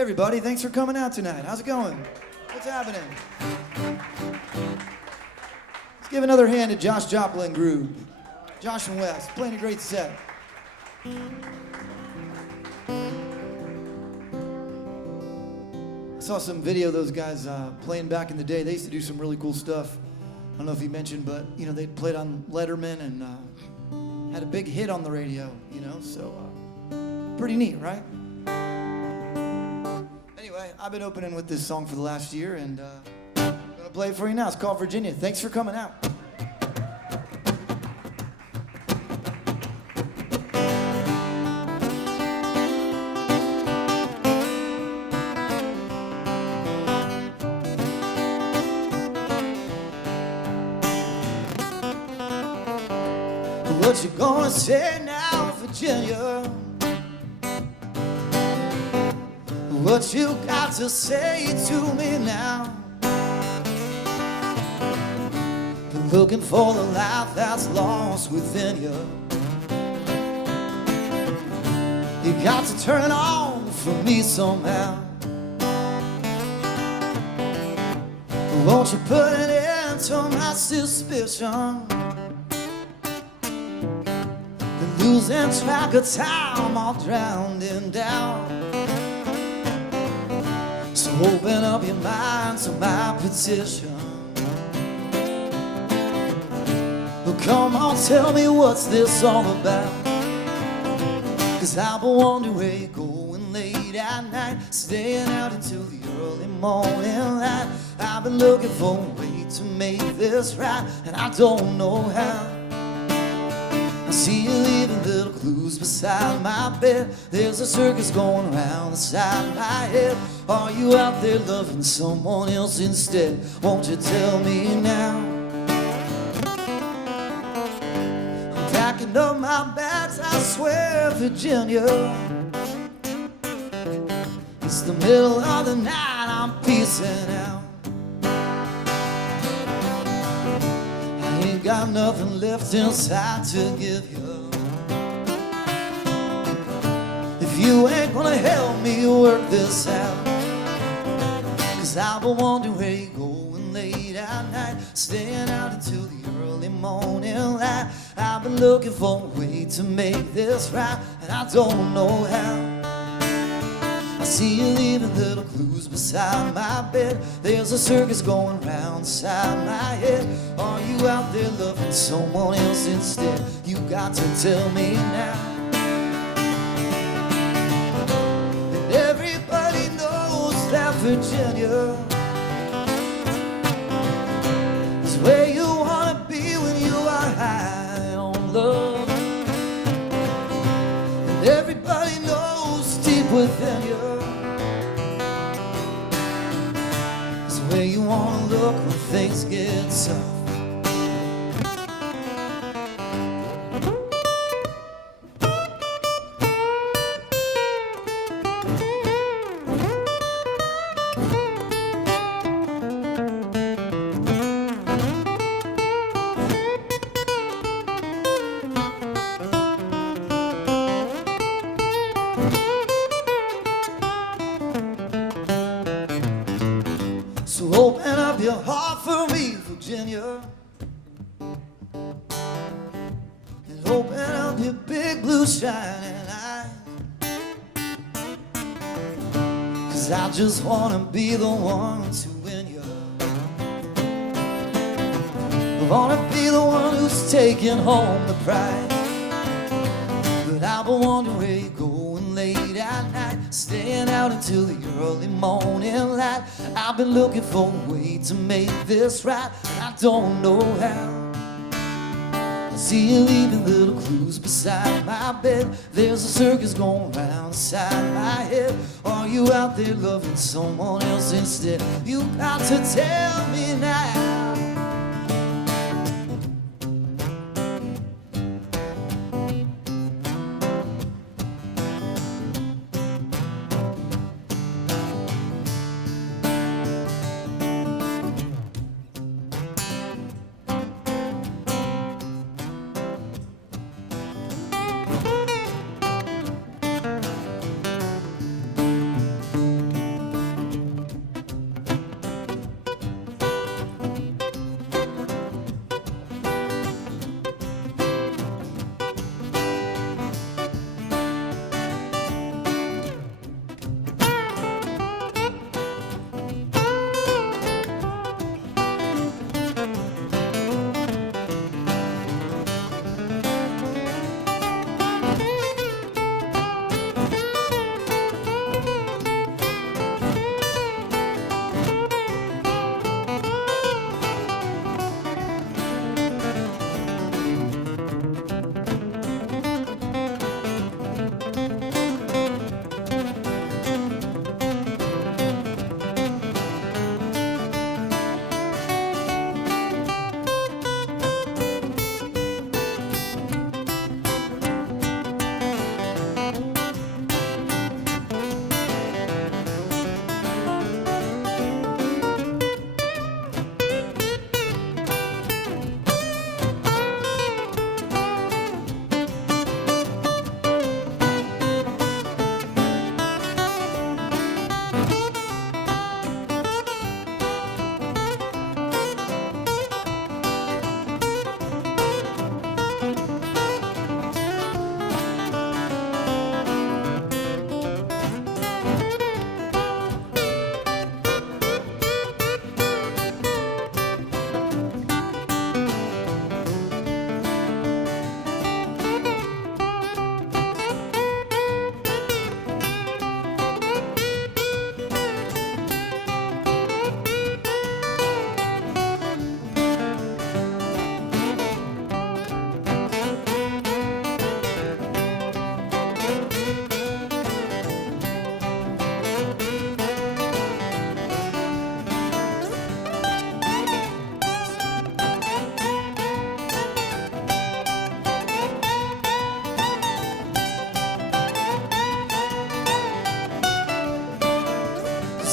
Hey everybody, thanks for coming out tonight. How's it going? What's happening? Let's give another hand to Josh Joplin Group. Josh and Wes, playing a great set. I saw some video of those guys playing back in the day. They used to do some really cool stuff. I don't know if he mentioned, but you know, they played on Letterman and had a big hit on the radio, you know, so pretty neat, right? Anyway, I've been opening with this song for the last year, and I'm gonna play it for you now. It's called Virginia. Thanks for coming out. What you gonna say now, Virginia? What you got to say to me now? Been looking for the life that's lost within you. You got to turn it on for me somehow. Won't you put an end to my suspicion? Losing track of time, all drowned in doubt. So open up your mind to my petition. Well, come on, tell me what's this all about? 'Cause I've been wondering where you're going late at night, staying out until the early morning light. I've been looking for a way to make this right, and I don't know how. I see you leaving little clues beside my bed. There's a circus going around inside my head. Are you out there loving someone else instead? Won't you tell me now? I'm packing up my bags, I swear, Virginia. It's the middle of the night, I'm peacing out. Ain't got nothing left inside to give you. If you ain't gonna help me work this out, 'cause I've been wondering where you're going late at night, staying out until the early morning light. I've been looking for a way to make this right, and I don't know how. I see you leaving little clues beside my bed. There's a circus going round inside my head. Are you out there loving someone else instead? You got to tell me now. And everybody knows that Virginia is where you want to be when you are high on love. And everybody knows deep within you where you wanna look when things get tough. So open up your heart for me, Virginia, and open up your big blue shining eyes. 'Cause I just wanna be the one to win you. I wanna be the one who's taking home the prize. But I've been wondering where you're going late at night, staying out until the early morning light. I've been looking for a way to make this right, and I don't know how. I see you leaving little clues beside my bed. There's a circus going round inside my head. Are you out there loving someone else instead? You got to tell me now.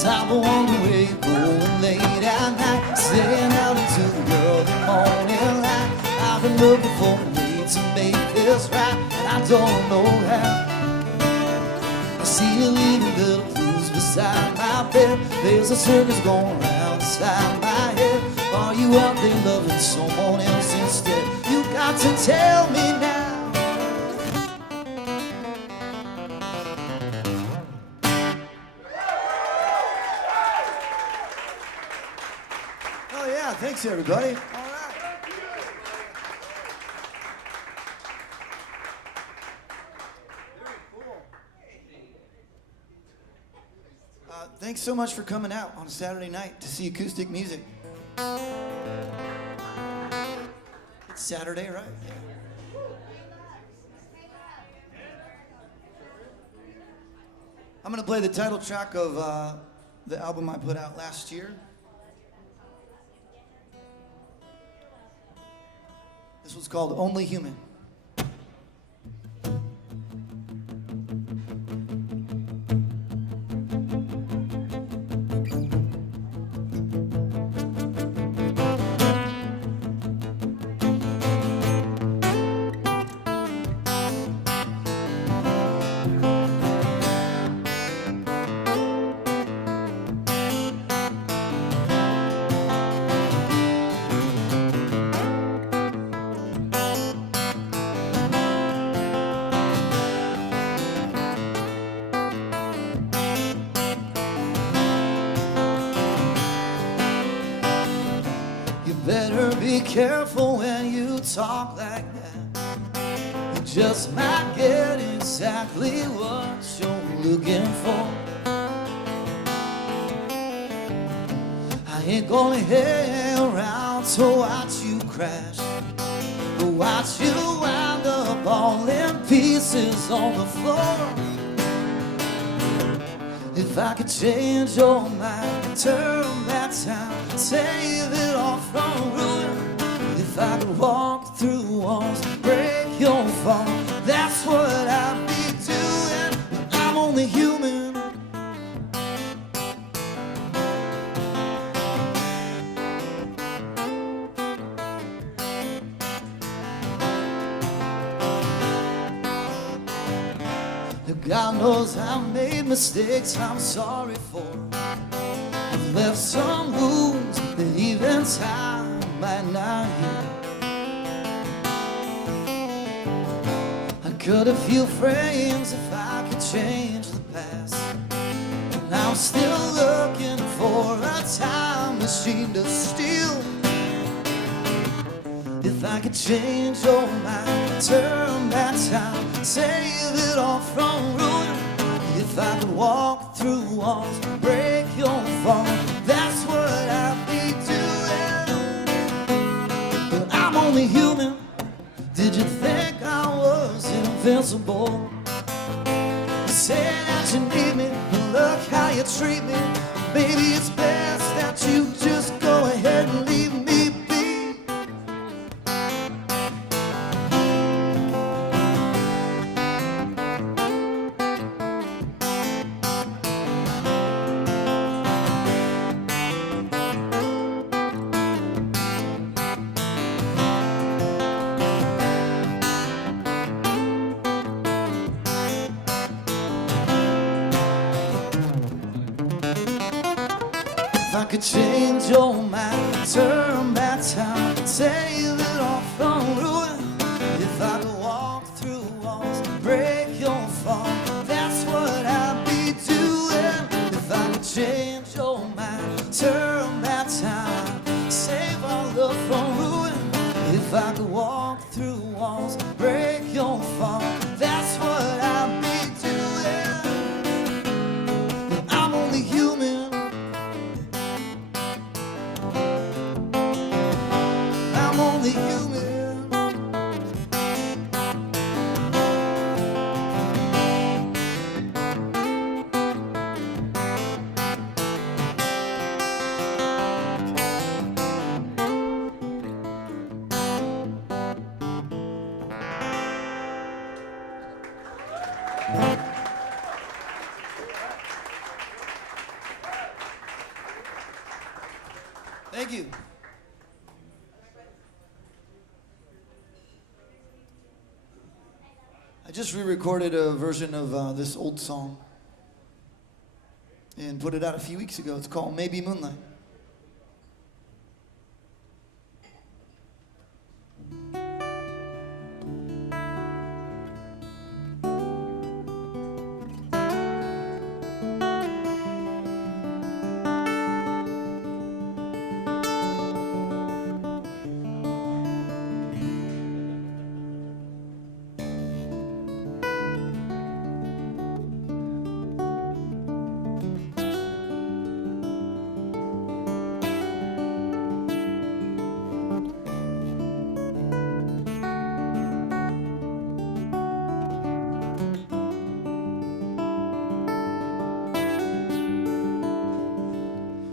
I'm wondering where you're going late at night, staying out until the early morning light. I've been looking for a way to make this right, and I don't know how. I see you leaving little clues beside my bed. There's a circus going round inside my head. Are you out there loving someone else instead? You got to tell me now. Oh yeah, thanks everybody. All right. Very cool. Thanks so much for coming out on a Saturday night to see acoustic music. It's Saturday, right? Yeah. I'm going to play the title track of the album I put out last year. This one's called Only Human. Better be careful when you talk like that. You just might get exactly what you're looking for. I ain't gonna hang around to watch you crash, but watch you wind up all in pieces on the floor. If I could change your mind, turn back time, save it all from ruin. If I could walk through walls, break your fall, that's what I'd be doing. But I'm only human. God knows I've made mistakes I'm sorry for. I've left some wounds that even time might not heal. I'd cut a few frames if I could change the past, and I'm still looking for a time machine to steal. If I could change your mind, turn back time, save it all from ruin. If I could walk through walls, break your fall, that's what I'd be doing. But I'm only human. Did you think I was invincible? You say that you need me, but look how you treat me. Maybe it's best that you just go ahead and leave me. If I could change your mind, turn back time, save it all from ruin. If I could walk through walls, break your fall, that's what I'd be doing. If I could change your mind, turn back time, save our love from ruin. If I could walk through walls, break your fall, that's what I'd be doing. But I'm only human. I'm only human. Thank you. I just re-recorded a version of this old song and put it out a few weeks ago. It's called Maybe Moonlight.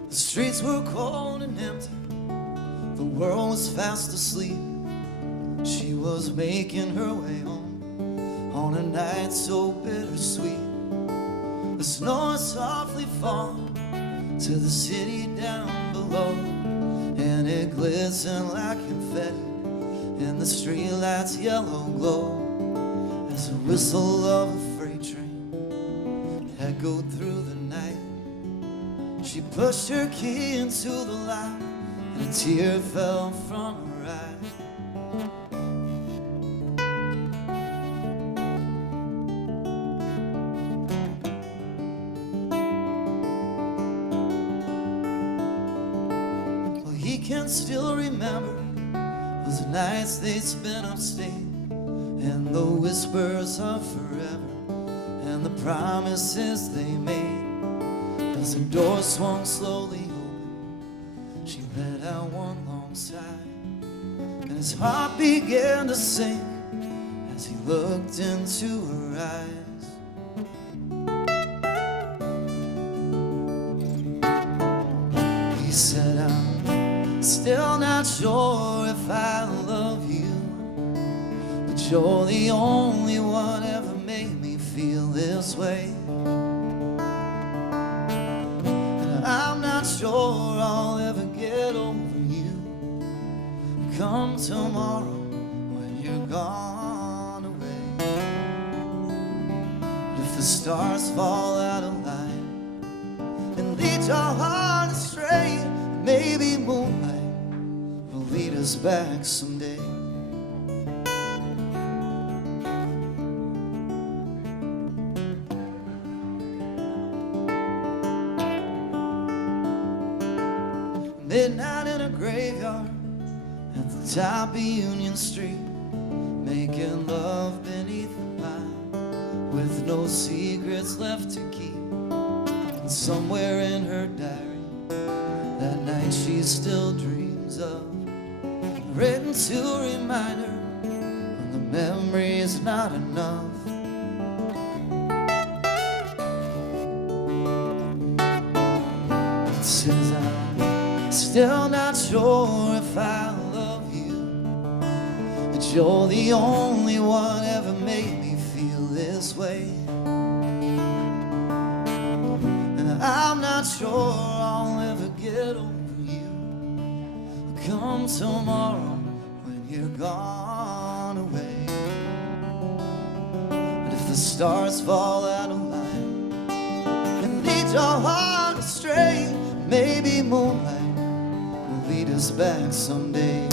The streets were cold and empty, the world was fast asleep. She was making her way home on a night so bittersweet. The snow was softly falling to the city down below, and it glistened like confetti in the streetlight's yellow glow as the whistle of a freight train echoed through the night. She pushed her key into the lock, and a tear fell from her eye. Well, he can still remember those nights they spent upstate, and the whispers of forever, and the promises they made. As the door swung slowly open, she let out one long sigh, and his heart began to sink as he looked into her eyes. He said, I'm still not sure if I love you, but you're the only one ever made me feel this way. I'm not sure I'll ever get over you. Come tomorrow when you're gone away. But if the stars fall out of line and lead your heart astray, maybe moonlight will lead us back someday. Midnight in a graveyard at the top of Union Street, making love beneath the pine with no secrets left to keep. And somewhere in her diary, that night she still dreams of, written to remind her when the memory is not enough. It says I'm still not sure if I love you, but you're the only one ever made me feel this way. And I'm not sure I'll ever get over you. Come tomorrow when you're gone away. But if the stars fall out of line and lead your heart astray, maybe moonlight lead us back someday. If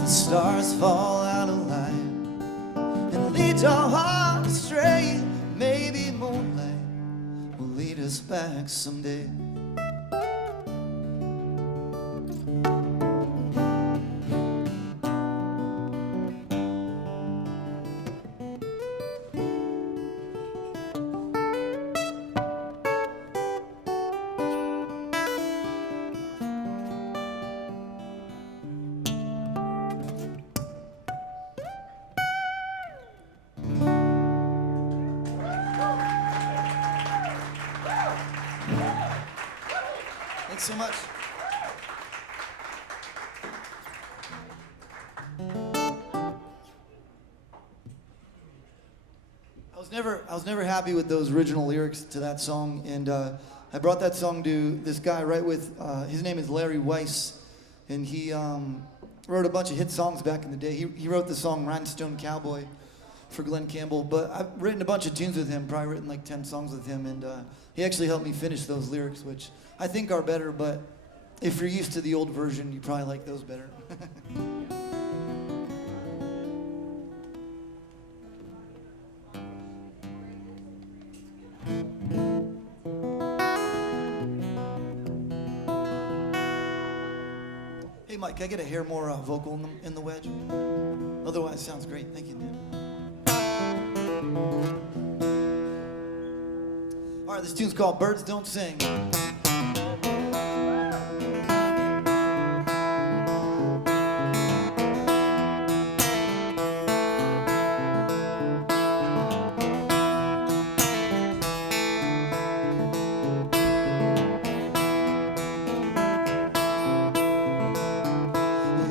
the stars fall out of line and lead your heart astray, maybe moonlight will lead us back someday. Thanks so much. I was never happy with those original lyrics to that song, and I I brought that song to this guy right with, his name is Larry Weiss, and he wrote a bunch of hit songs back in the day. He wrote the song Rhinestone Cowboy for Glenn Campbell, but I've written a bunch of tunes with him, probably written like 10 songs with him, and he actually helped me finish those lyrics, which I think are better, but if you're used to the old version, you probably like those better. Hey Mike, can I get a hair more vocal in the wedge? Otherwise, sounds great. Thank you, man. All right, this tune's called Birds Don't Sing.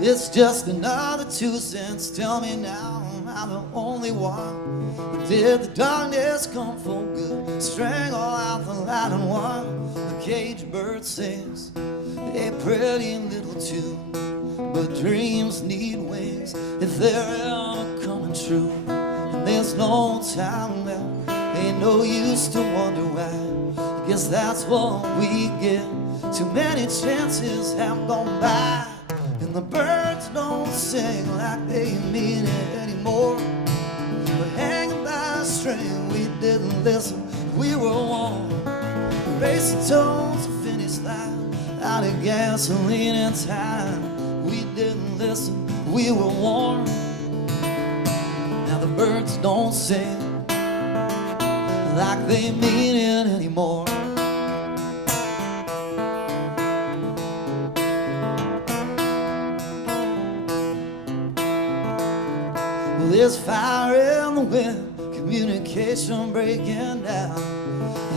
It's just another 2 cents. Tell me now, I'm the only one. Did the darkness come for good? Strangle out the light and one. The caged bird sings a pretty little tune, but dreams need wings if they're ever coming true. And there's no time left, ain't no use to wonder why. I guess that's what we get. Too many chances have gone by, and the birds don't sing like they mean it anymore. But hanging by a string, we didn't listen, we were warm. Racing towards the finish line, out of gasoline and time. We didn't listen, we were warm. Now the birds don't sing like they mean it anymore. There's fire in the wind, communication breaking down.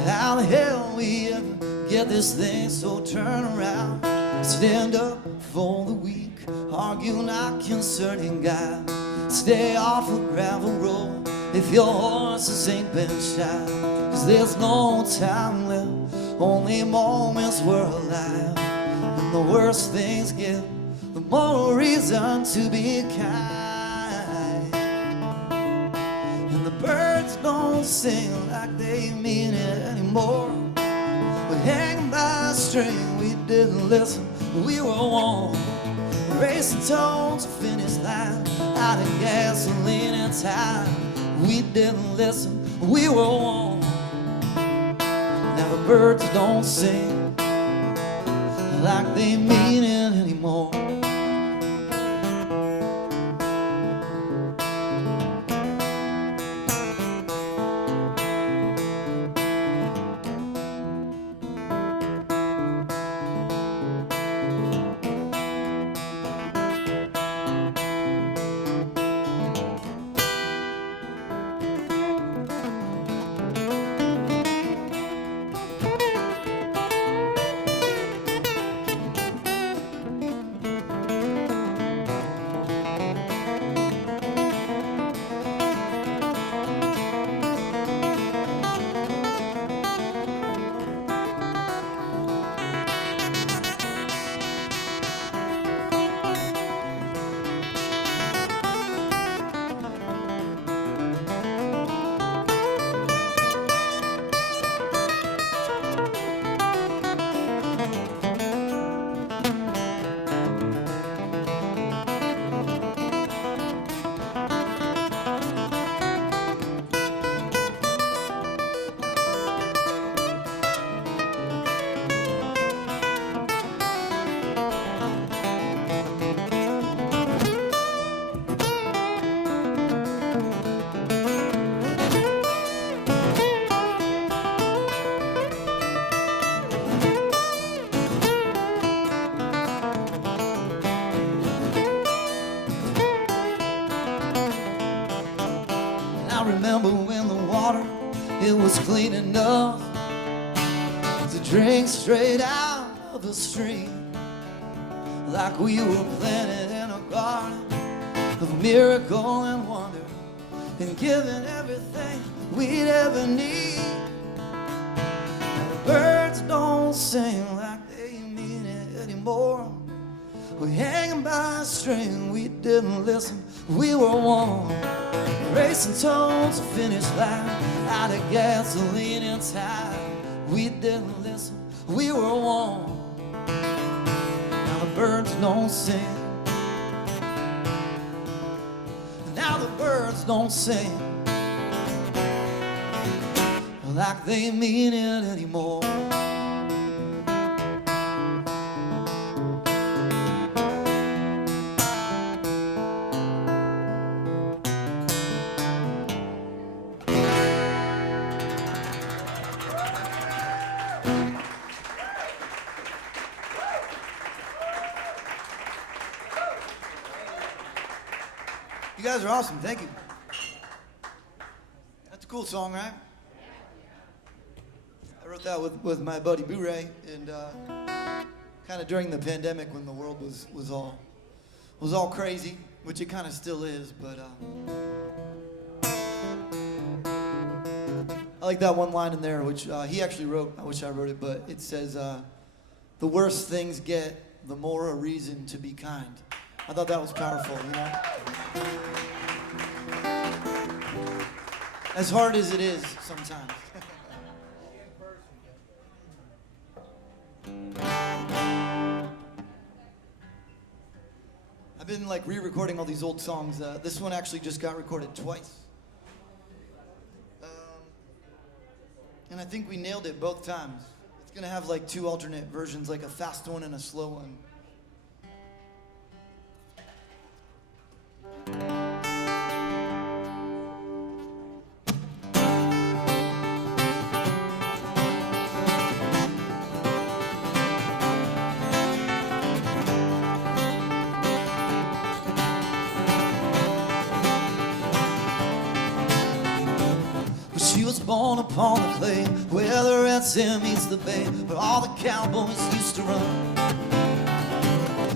How the hell we ever get this thing so turn around? Stand up for the weak, argue not concerning God. Stay off the gravel road if your horses ain't been shot. 'Cause there's no time left, only moments we're alive. And the worse things get, the more reason to be kind. Birds don't sing like they mean it anymore. But hanging by a string, we didn't listen, we were warm. Racing towards the finish line, out of gasoline and time. We didn't listen, we were warm. Now the birds don't sing like they mean it anymore. Remember when the water, it was clean enough to drink straight out of the stream, like we were planted in a garden of miracle and wonder, and given everything we'd ever need. Now the birds don't don't sing like they mean it anymore. We're hanging by a string, we didn't listen, we were one. Racing towards the finish line, out of gasoline and time. We didn't listen, we were one. Now the birds don't sing. Now the birds don't sing like they mean it anymore. You guys are awesome, thank you. That's a cool song, right? I wrote that with my buddy Boo-Ray, and kind of during the pandemic when the world was all crazy, which it kind of still is, but I like that one line in there, which he actually wrote. I wish I wrote it, but it says, the worse things get, the more a reason to be kind. I thought that was powerful, you know? As hard as it is sometimes. I've been like re-recording all these old songs. This one actually just got recorded twice. And I think we nailed it both times. It's gonna have like two alternate versions, like a fast one and a slow one. She was born upon the clay, where the Red Sea meets the bay, where all the cowboys used to run.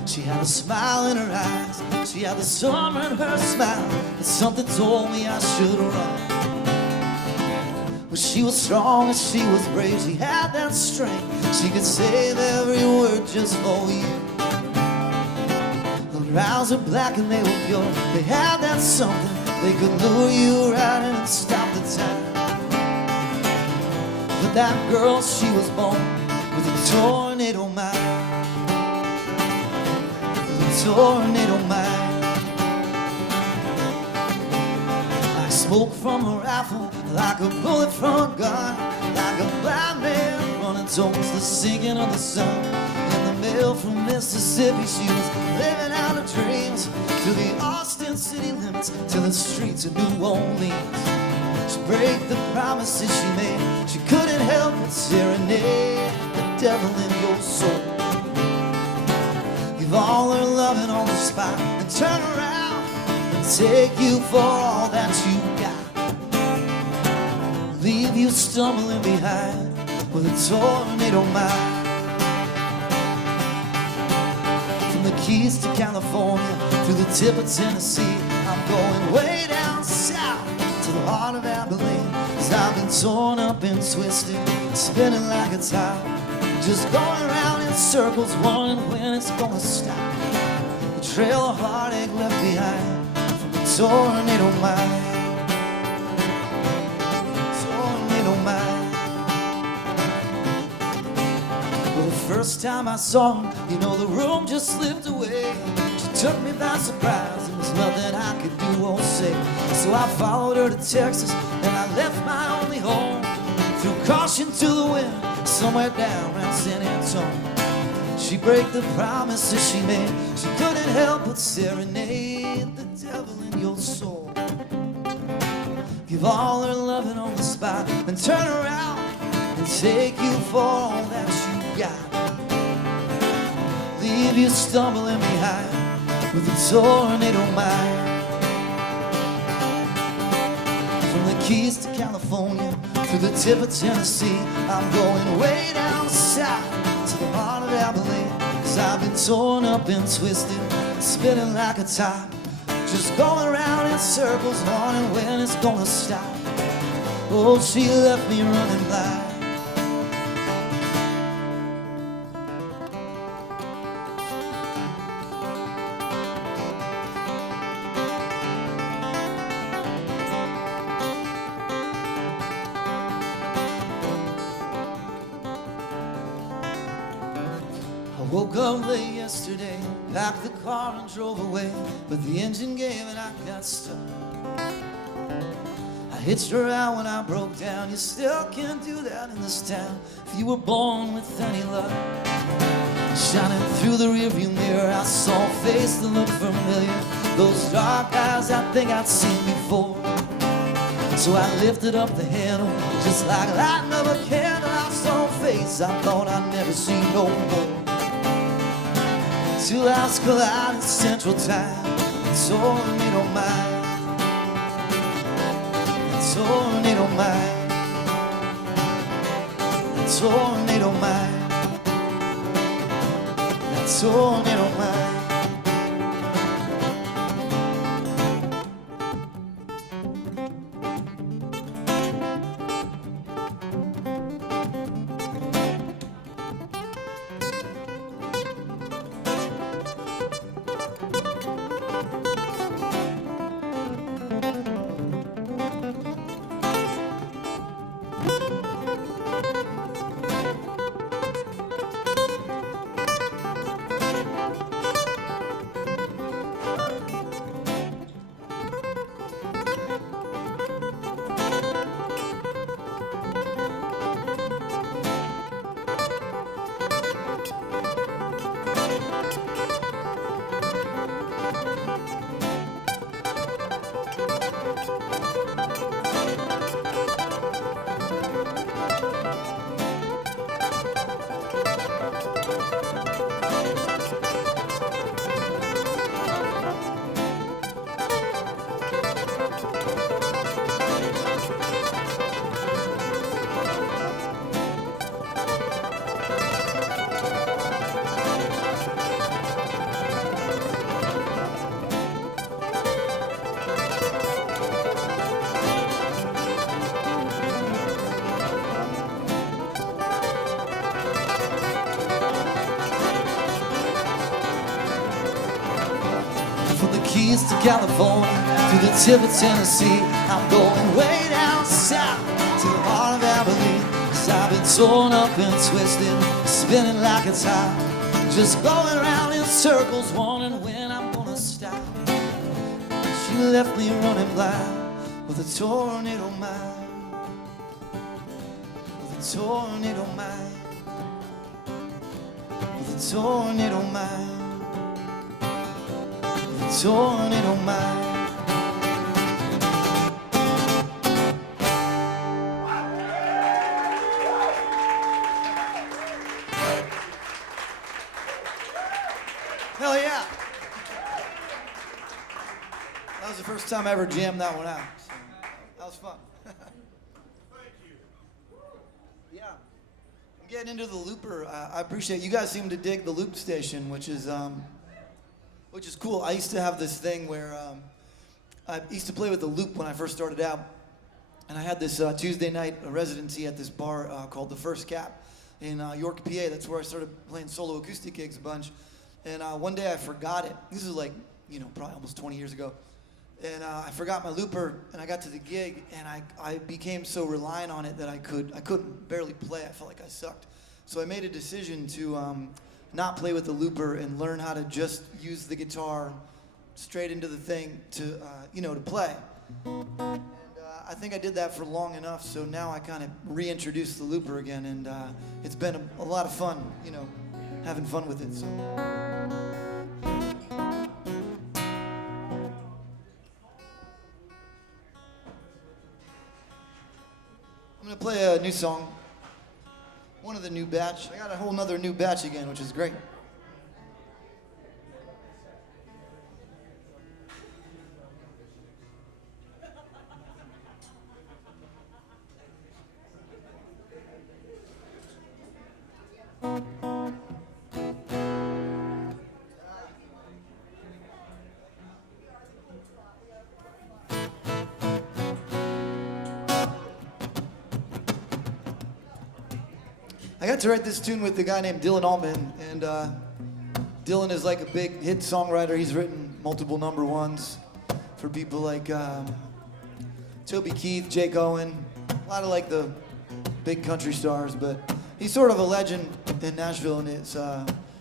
She had a smile in her eyes, she had the summer in her smile, and something told me I should run. But she was strong and she was brave, she had that strength, she could save every word just for you. The eyes were black and they were pure, they had that something, they could lure you right in and stop the time. But that girl, she was born with a tornado mind. With a tornado mind. Like smoke from a rifle, like a bullet from a gun, like a blind man running towards the sinking of the sun. In the mail from Mississippi, she was living out her dreams, to the Austin city limits, to the streets of New Orleans. She break the promises she made, she couldn't help but serenade the devil in your soul. Give all her loving on the spot, and turn around and take you for all that you got. Leave you stumbling behind with a tornado mind. From the Keys to California, to the tip of Tennessee, I'm going way down south to the heart of Abilene. 'Cause I've been torn up and twisted, spinning like a top, just going around in circles, wondering when it's gonna stop. The trail of heartache left behind from the tornado mind. Tornado mind. Well, the first time I saw her, you know, the room just slipped away. She took me by surprise, there was nothing I could do or say. So I followed her to Texas, and I left my only home, threw caution to the wind, somewhere down around San Antonio. She break the promises she made, she couldn't help but serenade the devil in your soul. Give all her loving on the spot, and turn around and take you for all that you got. Leave you stumbling behind with a tornado mind. From the Keys to California, to the tip of Tennessee, I'm going way down south to the heart of Abilene. 'Cause I've been torn up and twisted, spinning like a top, just going around in circles, wondering when it's gonna stop. Oh, she left me running blind. Woke up late yesterday, packed the car and drove away, but the engine gave and I got stuck. I hitched her out when I broke down. You still can't do that in this town if you were born with any luck. Shining through the rearview mirror, I saw a face that looked familiar. Those dark eyes I think I'd seen before. So I lifted up the handle, just like lighting up a candle. I saw a face I thought I'd never see no more. Two lives collide in central time. A tornado mind. A tornado mind. A tornado mind. A tornado mind. Keys to California, to the tip of Tennessee. I'm going way down south to the heart of Abilene. 'Cause I've been torn up and twisted, spinning like a top, just going around in circles, wondering when I'm gonna stop. She left me running blind with a tornado mind, with a tornado mind, with a tornado mind. Tornado mind. Hell yeah! That was the first time I ever jammed that one out. So that was fun. Thank you. Yeah, I'm getting into the looper. I appreciate you guys seem to dig the loop station, which is cool. I used to have this thing where I used to play with the loop when I first started out. And I had this Tuesday night residency at this bar called The First Cap in York, PA. That's where I started playing solo acoustic gigs a bunch. And one day I forgot it. This is like, probably almost 20 years ago. And I forgot my looper, and I got to the gig, and I became so reliant on it that I couldn't barely play. I felt like I sucked. So I made a decision to not play with the looper and learn how to just use the guitar straight into the thing to play. And I think I did that for long enough, so now I kind of reintroduced the looper again, and it's been a lot of fun, having fun with it. So. I'm gonna play a new song. One of the new batch. I got a whole nother new batch again, which is great. I got to write this tune with a guy named Dylan Altman, and Dylan is like a big hit songwriter. He's written multiple number ones for people like Toby Keith, Jake Owen, a lot of like the big country stars, but he's sort of a legend in Nashville, and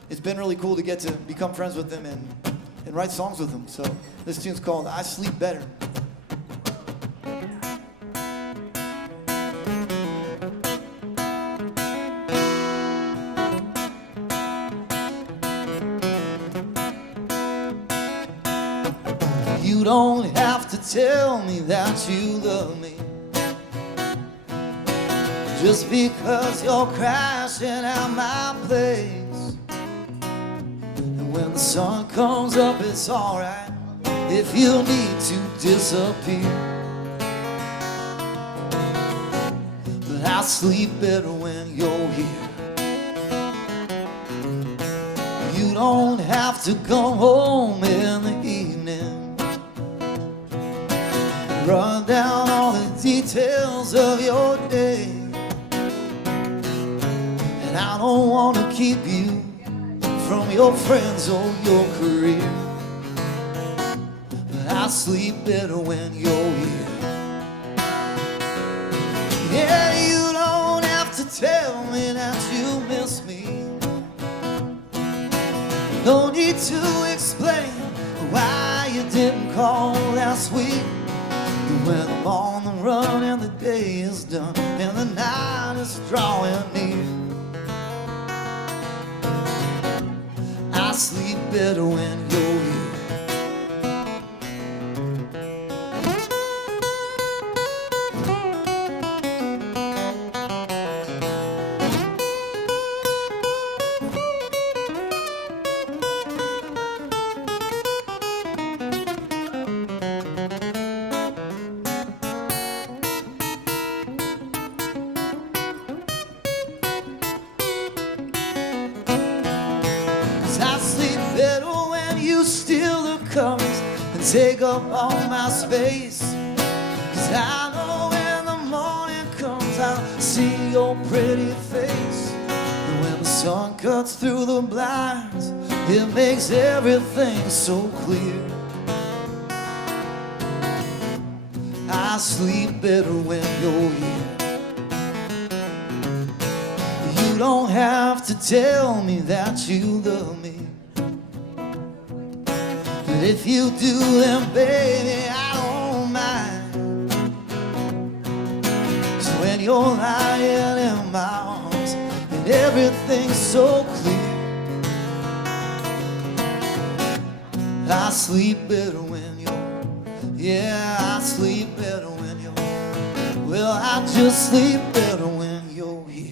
it's been really cool to get to become friends with them and write songs with them. So this tune's called I Sleep Better. You don't have to tell me that you love me just because you're crashing at my place. And when the sun comes up, it's alright if you need to disappear. But I sleep better when you're here. You don't have to come home in the evening, run down all the details of your day. And I don't want to keep you from your friends or your career. But I sleep better when you're here. Yeah, you don't have to tell me that you miss me. No need to explain why you didn't call last week. When I'm on the run and the day is done and the night is drawing near, I sleep better when you're here. Take up all my space, 'cause I know when the morning comes I'll see your pretty face. And when the sun cuts through the blinds, it makes everything so clear. I sleep better when you're here. You don't have to tell me that you love me. But if you do, then baby, I don't mind. 'Cause when you're lying in my arms and everything's so clear, I sleep better when you're, yeah, I sleep better when you're, well, I just sleep better when you're here.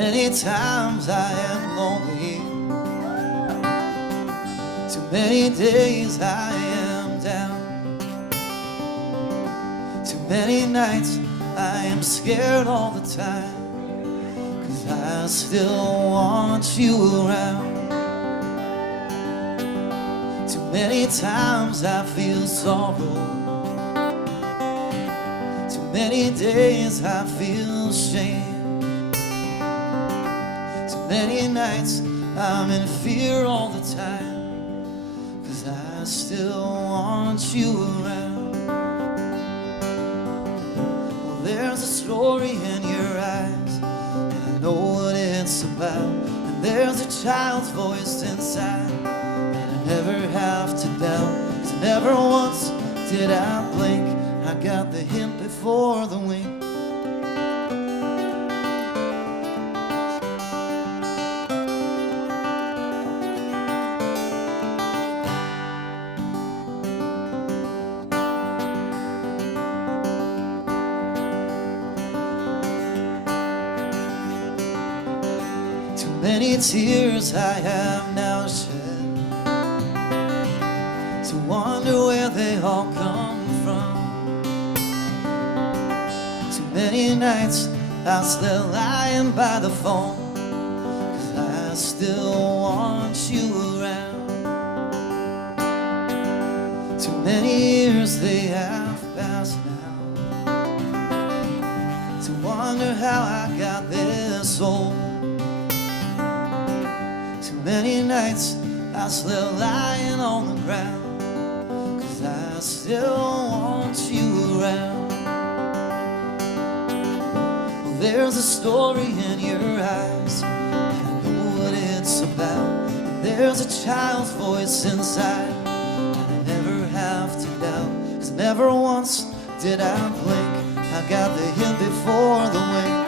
many times I am lonely. Too many days I am down. Too many nights I am scared all the time. 'Cause I still want you around. Too many times I feel sorrow. Too many days I feel shame. Too many nights I'm in fear all the time. 'Cause I still want you around. Well, there's a story in your eyes, and I know what it's about. And there's a child's voice inside that I never have to doubt. 'Cause never once did I blink. I got the hint before the wink. Many tears I have now shed, to wonder where they all come from. Too many nights I slept lying by the phone. 'Cause I still want you around. Too many years they have passed now, to wonder how I got this old. Many nights I slept lying on the ground. 'Cause I still want you around. Well, there's a story in your eyes, and I know what it's about. And there's a child's voice inside that I never have to doubt. 'Cause never once did I blink. I got the hint before the wink.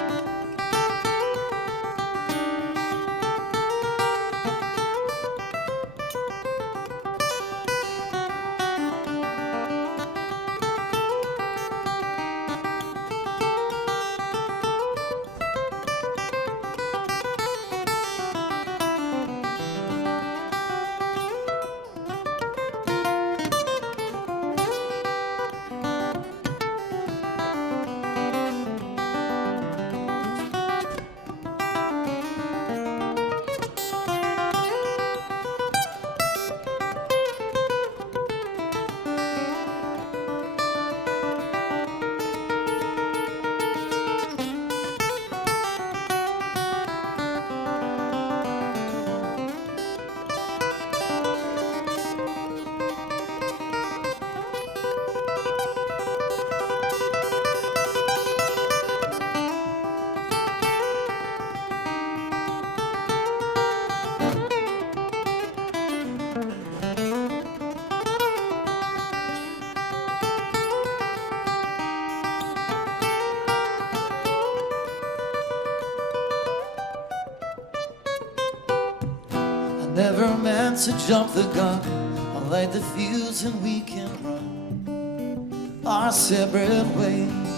Never meant to jump the gun. I'll light the fuse and we can run our separate ways.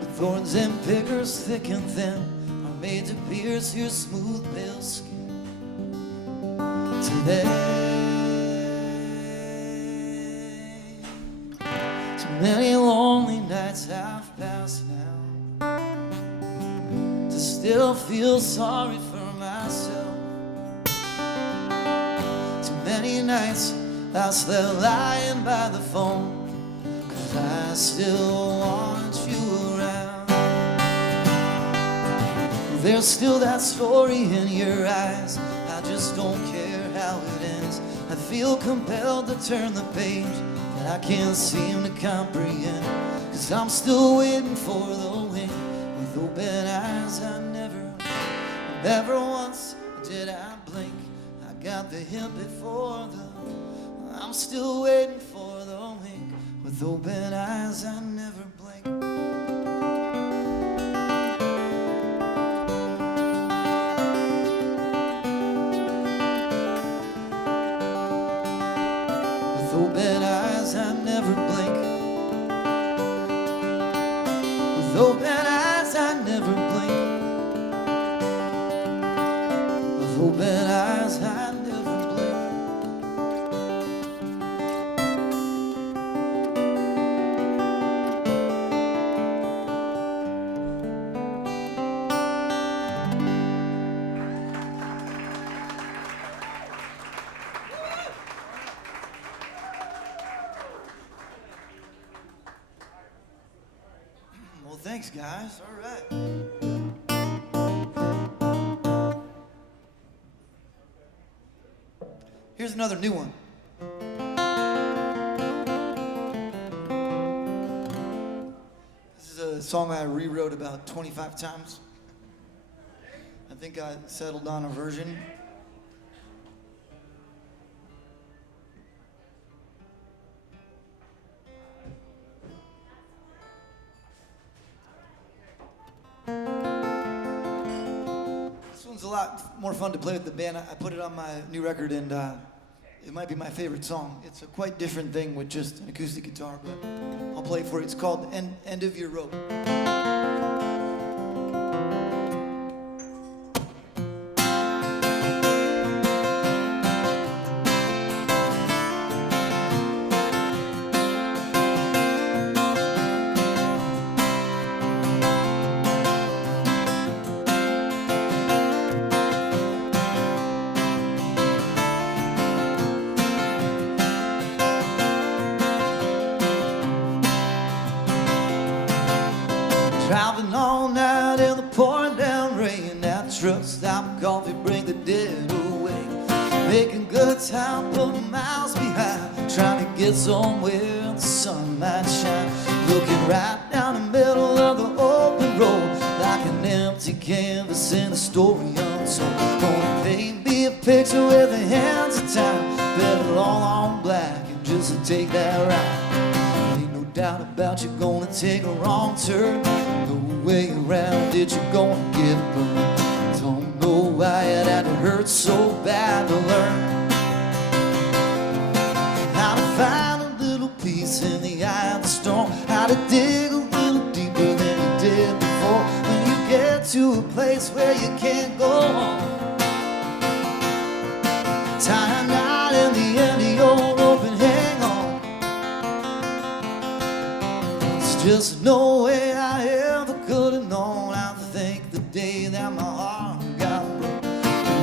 The thorns and pickers, thick and thin, are made to pierce your smooth, pale skin. Today, too many lonely nights have passed now to still feel sorry for myself. Too many nights I slept lying by the phone. 'Cause I still want you around. There's still that story in your eyes. I just don't care how it ends. I feel compelled to turn the page, but I can't seem to comprehend. 'Cause I'm still waiting for the wind. With open eyes I never once did I blink. I got the hint before the. I'm still waiting for the wink. With open eyes I never blink. With open eyes I never blink. With open eyes I never blink. Thanks, guys. All right. Here's another new one. This is a song I rewrote about 25 times. I think I settled on a version. This one's a lot more fun to play with the band. I put it on my new record, and it might be my favorite song. It's a quite different thing with just an acoustic guitar, but I'll play it for you. It's called End of Your Rope. Driving all night in the pouring down rain. That truck stop coffee, bring the dead away. Making good time, putting miles behind. Trying to get somewhere the sun might shine. Looking right down the middle of the open road, like an empty canvas in a story untold. Gonna paint me a picture with the hands of time. Bet it all on black and just to take that ride. Doubt about you gonna take a wrong turn. No way around it, you're gonna get burned. Don't know why it had to hurt so bad to learn how to find a little peace in the eye of the storm. How to dig a little deeper than you did before. When you get to a place where you can't go on, tie a knot in the end of your rope and hang on. Just no way I ever could have known. I think the day that my heart got broke.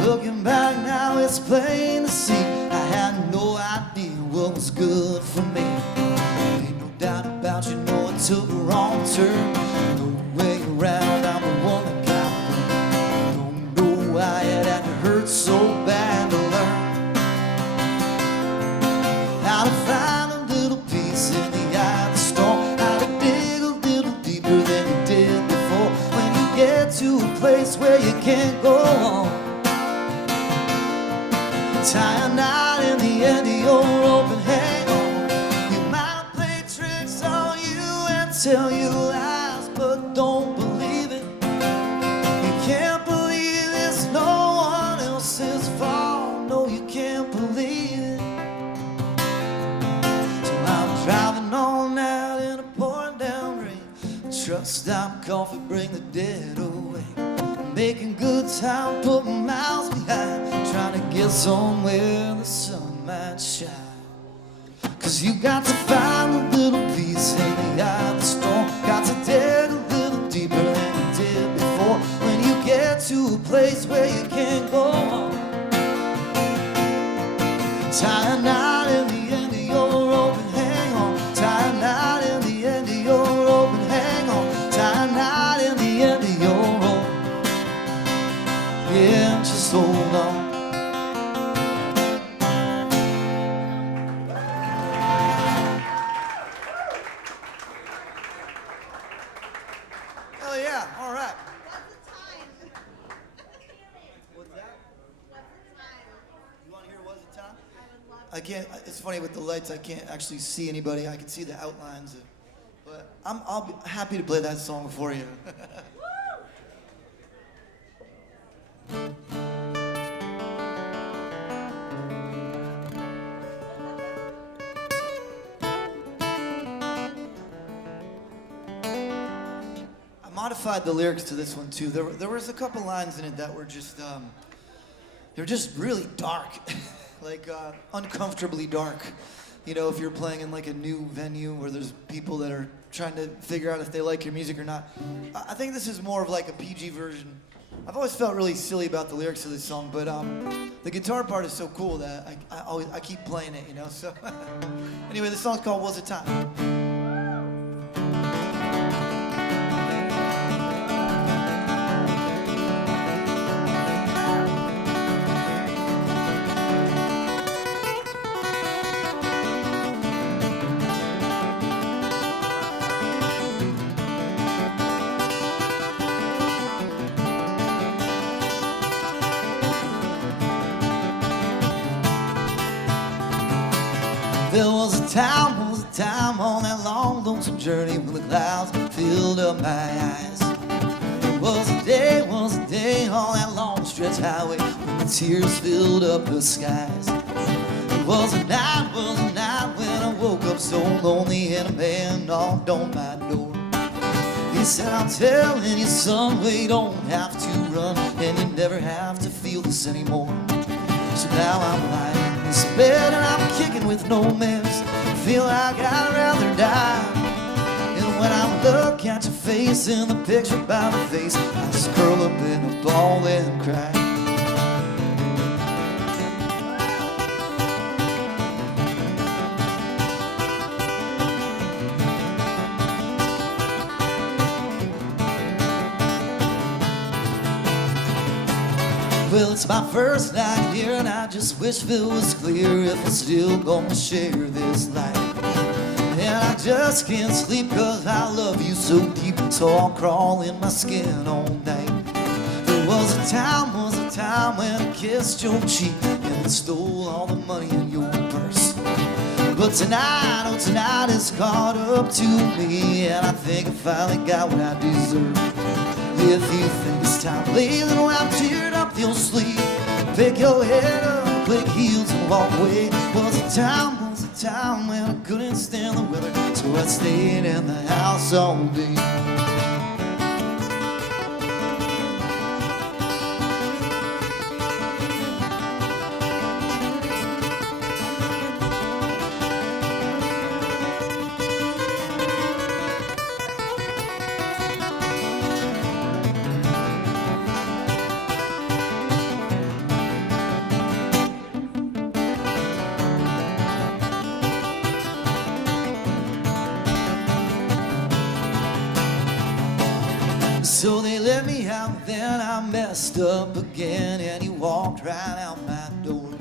Looking back now, it's plain to see I had no idea what was good for me. Ain't no doubt about you, know I took a wrong turn. No way around, I'm the one that got burned. Don't know why it had to hurt so bad to learn how to find a little peace in the eye of the storm. To a place where you can't go on, tie a knot in the end of your rope and hang on. You might play tricks on you and tell you lies, but don't believe it. You can't believe it's no one else's fault. No, you can't believe it. So I'm driving all night in a pouring down rain. Truck stop, coffee, bring the dead away. Making good time, putting miles behind. Trying to get somewhere the sun might shine. Cause you got to find a little peace in the eye of the storm. Got to dig a little deeper than you did before. When you get to a place where you can't go on, tie a knot in the end of your rope and hang on. Tie a knot in the end of your rope and hang on. Tie a knot in the end of your rope. Yeah, just hold on. Hell yeah, all right. What's the time? What's that? What's the time? You want to hear what's the time? I would love I can't, it's funny with the lights, I can't actually see anybody. I can see the outlines. But I'll be happy to play that song for you. I modified the lyrics to this one too. There was a couple lines in it that were just, they're just really dark, like uncomfortably dark. You know, if you're playing in like a new venue where there's people that are trying to figure out if they like your music or not. I think this is more of like a PG version. I've always felt really silly about the lyrics of this song, but the guitar part is so cool that I keep playing it, you know. So anyway, the song's called "Was It Time." There was a time on that long, lonesome journey when the clouds filled up my eyes. There was a day on that long stretch highway when the tears filled up the skies. There was a night when I woke up so lonely and a man knocked on my door. He said, I'm telling you, son, we don't have to run, and you never have to feel this anymore. So now I'm lying in this bed and I'm kicking with no mess. Feel like I'd rather die. And when I look at your face in the picture by my face, I just curl up in a ball and cry. Well, it's my first night here and I just wish it was clear if I'm still gonna share this life. And I just can't sleep cause I love you so deep, so I'll crawl in my skin all night. There was a time when I kissed your cheek and I stole all the money in your purse. But tonight, oh tonight is caught up to me, and I think I finally got what I deserve. If you think it's time to leave, then I'm teared up your sleeve. Pick your head up, click heels and walk away. Was a time when I couldn't stand the weather, so I stayed in the house all day. So they let me out, then I messed up again, and he walked right out my door.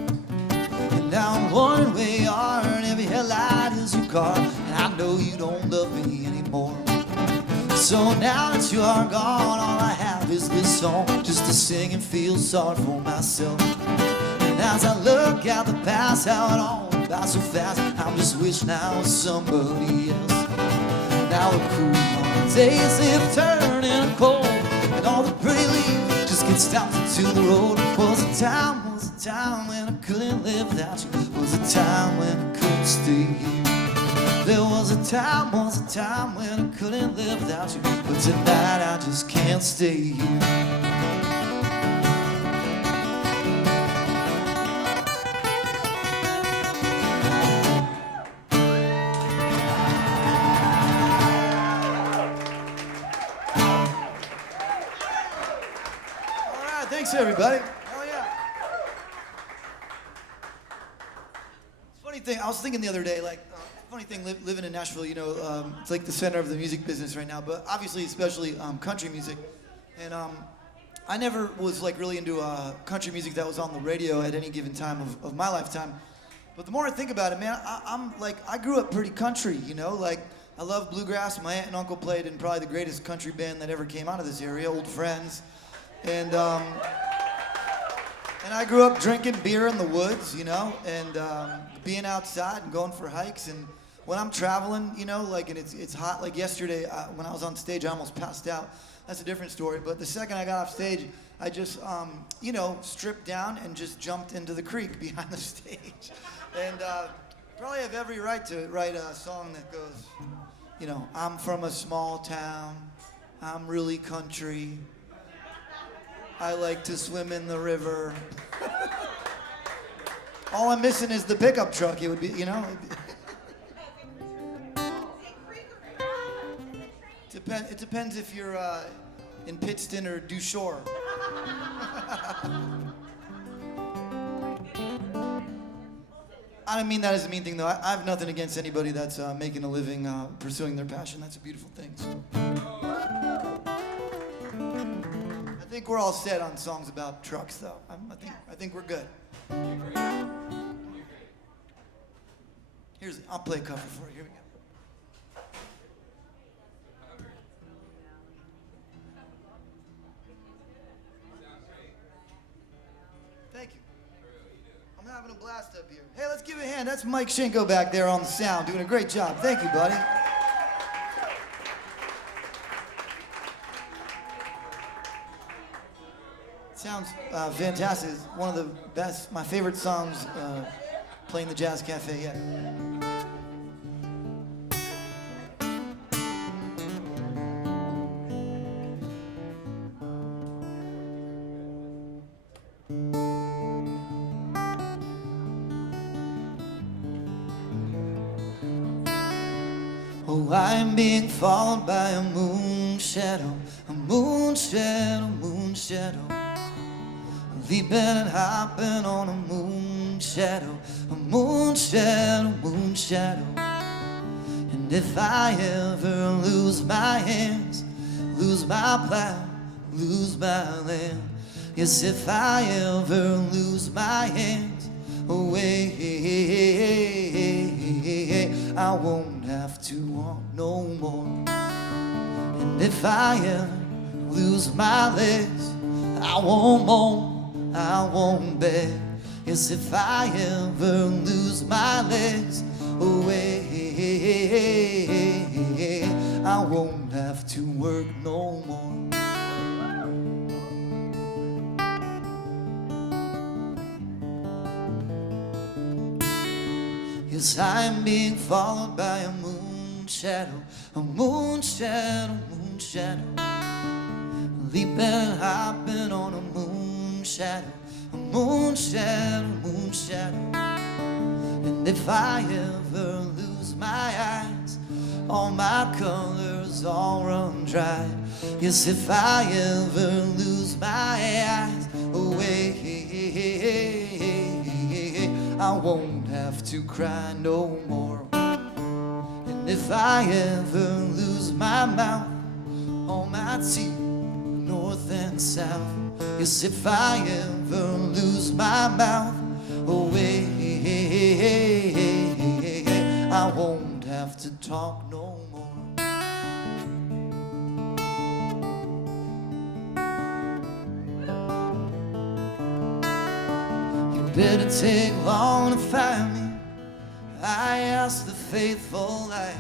And now I'm wondering where you are, and every headlight is your car, and I know you don't love me anymore. So now that you are gone, all I have is this song, just to sing and feel sorry for myself. And as I look at the past, how it all went by so fast, I'm just wishing I was somebody else. Now the cool days have turned into cold, and all the pretty leaves just get stopped into the road. Was a time when I couldn't live without you. Was a time when I couldn't stay here. There was a time when I couldn't live without you, but tonight I just can't stay here. Thanks, everybody. Oh, yeah. Funny thing, I was thinking the other day, like, funny thing, living in Nashville, you know, it's like the center of the music business right now, but obviously, especially country music. And I never was, like, really into country music that was on the radio at any given time of my lifetime. But the more I think about it, man, I grew up pretty country, you know, like, I love bluegrass. My aunt and uncle played in probably the greatest country band that ever came out of this area, Old Friends. And I grew up drinking beer in the woods, you know, and being outside and going for hikes. And when I'm traveling, you know, like, and it's hot, like yesterday when I was on stage, I almost passed out. That's a different story. But the second I got off stage, I just, you know, stripped down and just jumped into the creek behind the stage. And probably have every right to write a song that goes, you know, I'm from a small town, I'm really country, I like to swim in the river. All I'm missing is the pickup truck. It would be, you know. It depends if you're in Pittston or Dushore. I don't mean that as a mean thing, though. I have nothing against anybody that's making a living pursuing their passion. That's a beautiful thing. So. I think we're all set on songs about trucks, though. I think we're good. I'll play a cover for you. Here we go. Thank you. I'm not having a blast up here. Hey, let's give a hand. That's Mike Shinko back there on the sound, doing a great job. Thank you, buddy. Sounds fantastic. It's one of the best, my favorite songs playing the Jazz Cafe yet. Oh, I'm being followed by a moonshadow, a moonshadow, moonshadow. Leaping and hopping on a moonshadow, a moonshadow, moonshadow. And if I ever lose my hands, lose my plow, lose my land. Yes, if I ever lose my hands away, I won't have to walk no more. And if I ever lose my legs, I won't moan, I won't beg. Yes, if I ever lose my legs away, I won't have to work no more. Yes, I'm being followed by a moonshadow, a moonshadow, moonshadow. Leaping and hopping on a moonshadow, a moonshadow, moonshadow. And if I ever lose my eyes, all my colors all run dry. Yes, if I ever lose my eyes away, I won't have to cry no more. And if I ever lose my mouth, all my teeth, north and south. Yes, if I ever lose my mouth away, I won't have to talk no more. You better take long to find me, I ask the faithful light.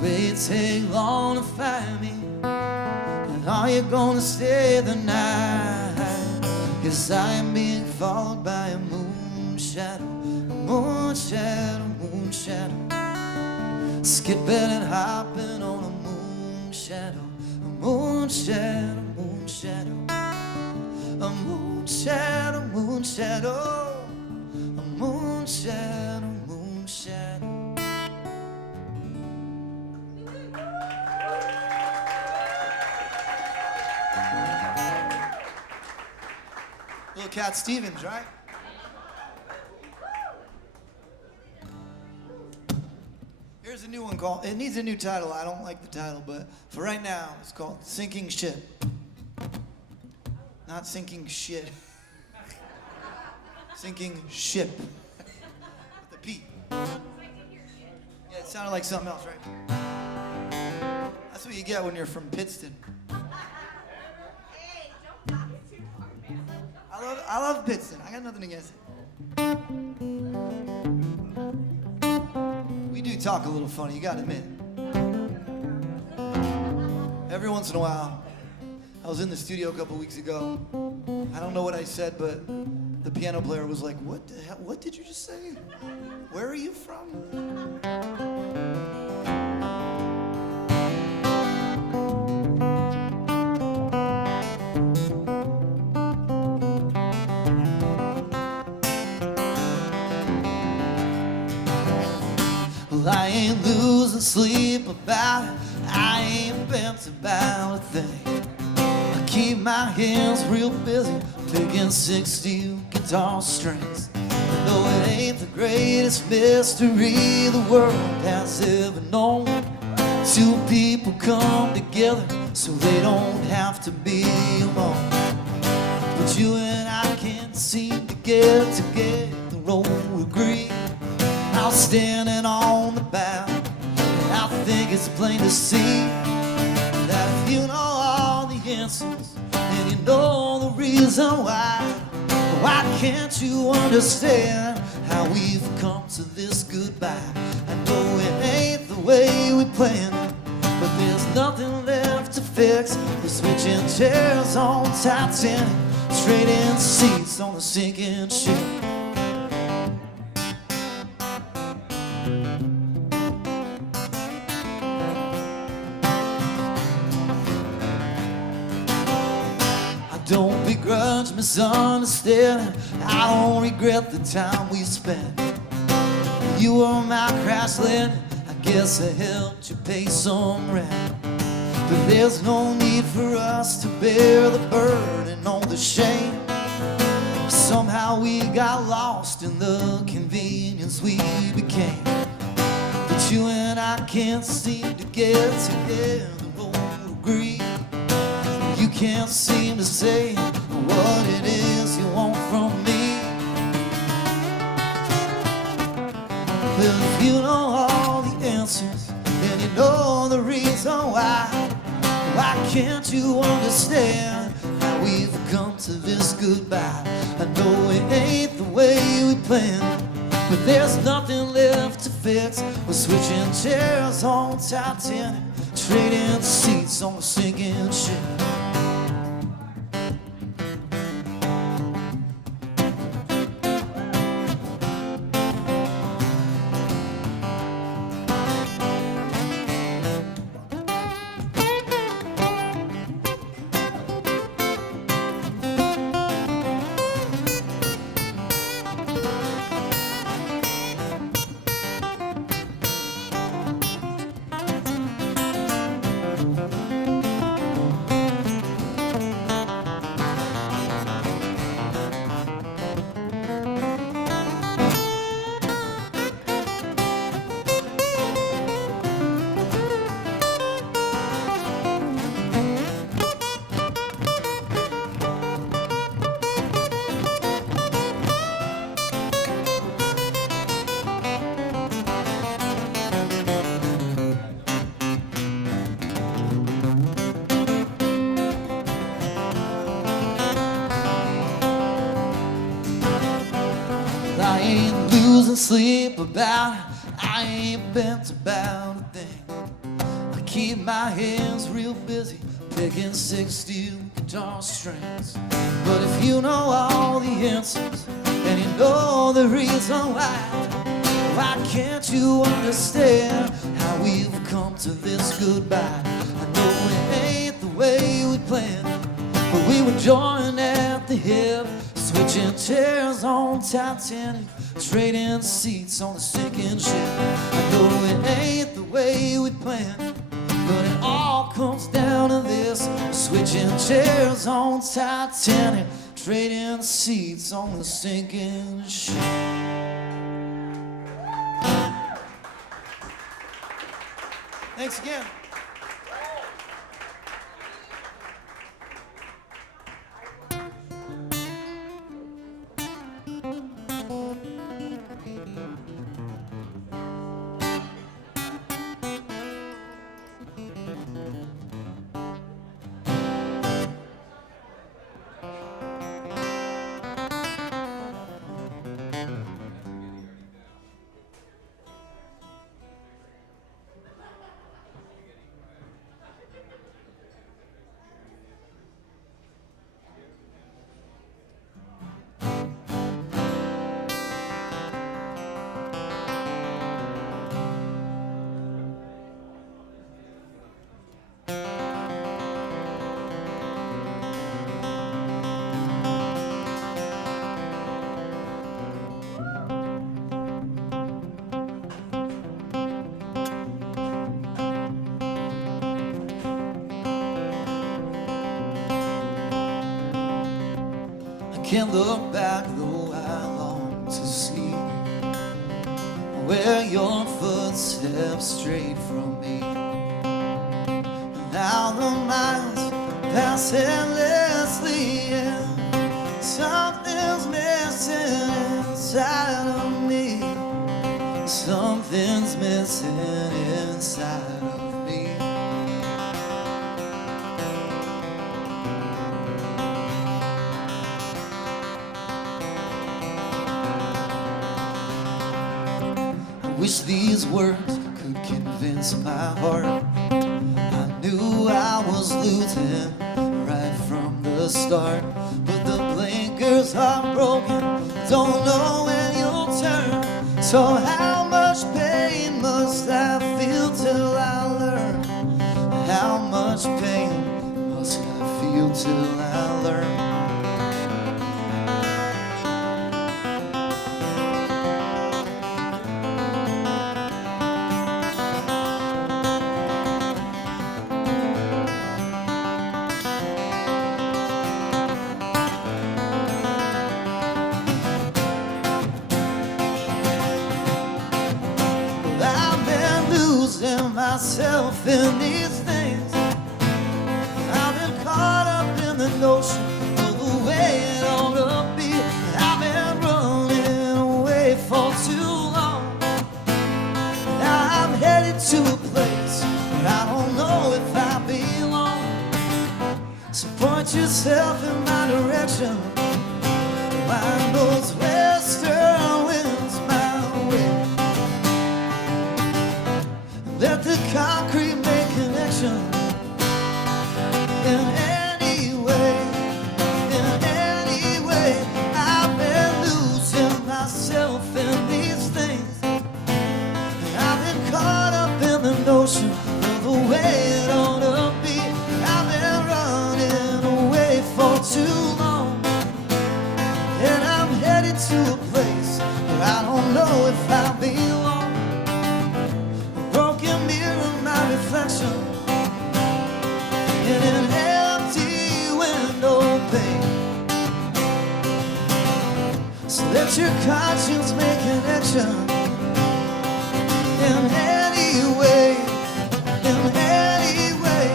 Will you take long to find me? Are you gonna stay the night? Yes, I am being followed by a moonshadow, a moonshadow, moonshadow. Skipping and hopping on a moonshadow, a moonshadow, moonshadow. A moonshadow, moonshadow, a moonshadow, moonshadow. Little Cat Stevens, right? Here's a new one called, it needs a new title. I don't like the title, but for right now, it's called Sinking Ship. Not sinking shit. Sinking ship. With the P. Yeah, it sounded like something else, right? That's what you get when you're from Pittston. Hey, don't knock it too hard, man. I love Pittston. I got nothing against it. We do talk a little funny, you gotta admit. Every once in a while, I was in the studio a couple weeks ago. I don't know what I said, but the piano player was like, "What the hell? What did you just say? Where are you from?" Well, I ain't losing sleep about it. I ain't bent about a thing. I keep my hands real busy picking 6 steel guitar strings. I know it ain't the greatest mystery the world has ever known. Two people come together so they don't have to be alone. But you and I can't seem to get together or agree. I'm standing on the bow, and I think it's plain to see that if you know all the answers and you know the reason why, Why can't you understand how we've come to this goodbye? I know it ain't the way we planned it, but there's nothing left to fix. We're switching chairs on Titanic, trading seats on a sinking ship. Don't begrudge misunderstanding. I don't regret the time we spent. You were my crash landing. I guess I helped you pay some rent. But there's no need for us to bear the burden or the shame. Somehow we got lost in the convenience we became. But you and I can't seem to get together or agree. You can't seem to say what it is you want from me. Well, if you know all the answers, and you know the reason why can't you understand how we've come to this goodbye? I know it ain't the way we planned, but there's nothing left to fix. We're switching chairs on Titanic, trading seats on a sinking ship. I ain't losing sleep about it. I ain't bent about a thing. I keep my hands real busy picking 6 steel guitar strings. But if you know all the answers and you know the reason why can't you understand how we've come to this goodbye? I know it ain't the way we planned, but we were joined at the hip, switching chairs on Titanic, trading seats on a sinking ship. I know it ain't the way we planned, but it all comes down to this: switching chairs on Titanic, trading seats on a sinking ship. Thanks again. Can't look back, though I long to see where your footsteps strayed from me. Now the miles pass endlessly, and something's missing inside of me. Something's missing inside of me. Wish these words could convince my heart. I knew I was losing right from the start, but the blinkers are broken, don't know when you'll turn. So how much pain must I feel till I learn? How much pain must I feel till I learn? Myself in these things, I've been caught up in the notion of the way it ought to be. I've been running away for too long. Now I'm headed to a place where I don't know if I belong. So point yourself in my direction. Mind those western winds my way. Let the concrete make connection in any way, in any way. I've been losing myself in these things. I've been caught up in the notion of the way it ought to be. I've been running away for too long, and I'm headed to a place where I don't know if I belong. Reflection in an empty window pane. So let your conscience make connection in any way, in any way.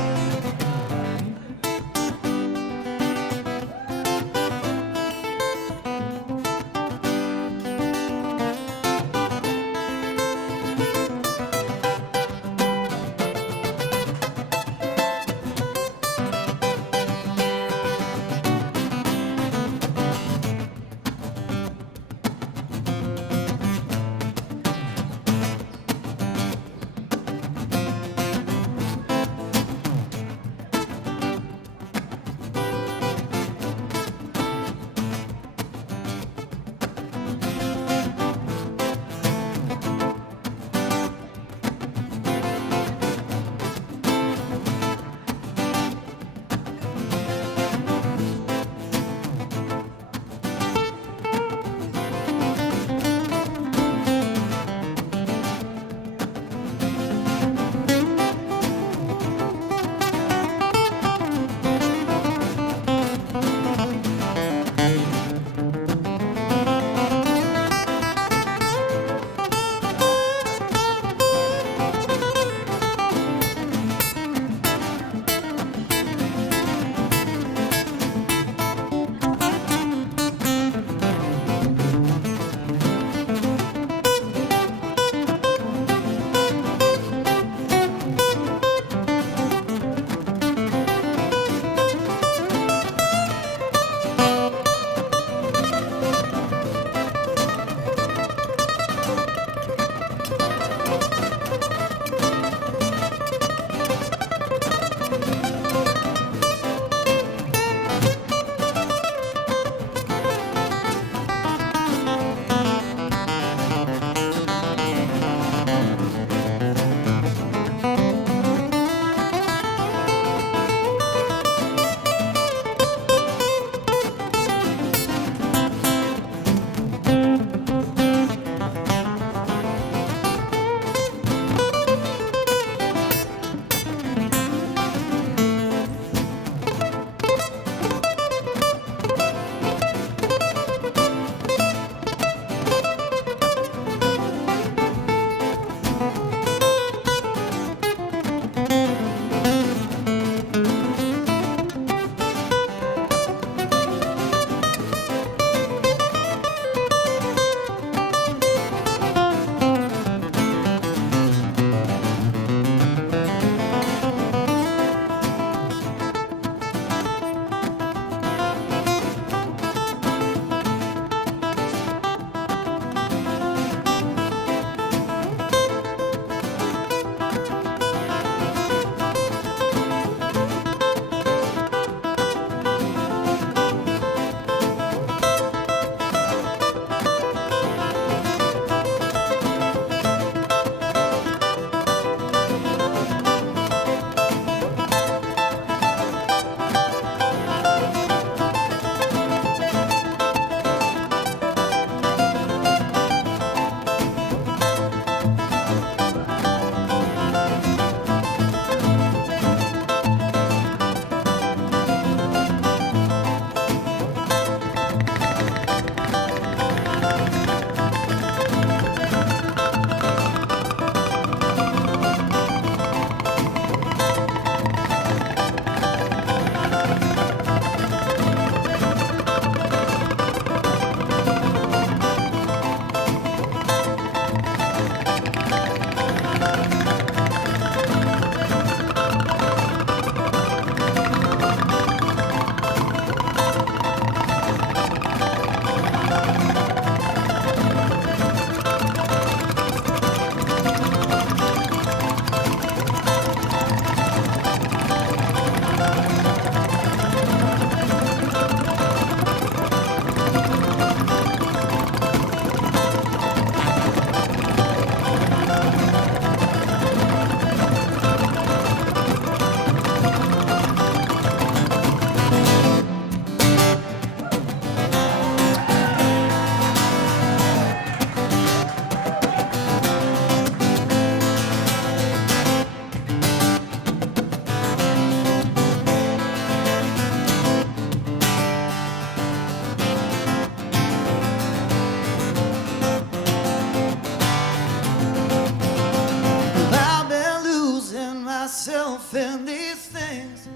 in these things.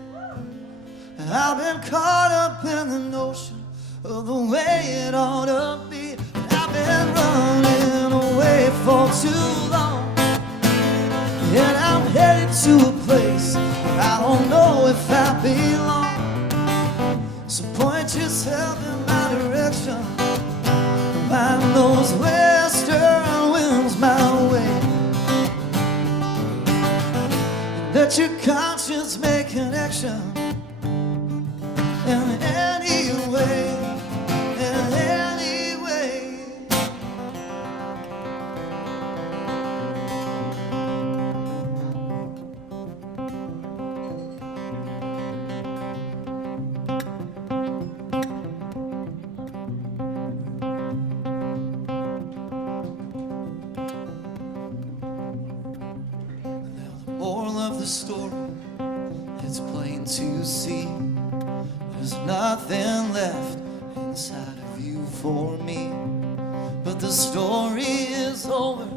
I've been caught up in the notion of the way it ought to be. I've been running away for too long, and I'm headed to a place where I don't know if I belong. So point yourself in my direction, find those western winds my way, and let your conscience make connection in any way, in any way. Moral of the story, it's plain to see. There's nothing left inside of you for me. But the story is over,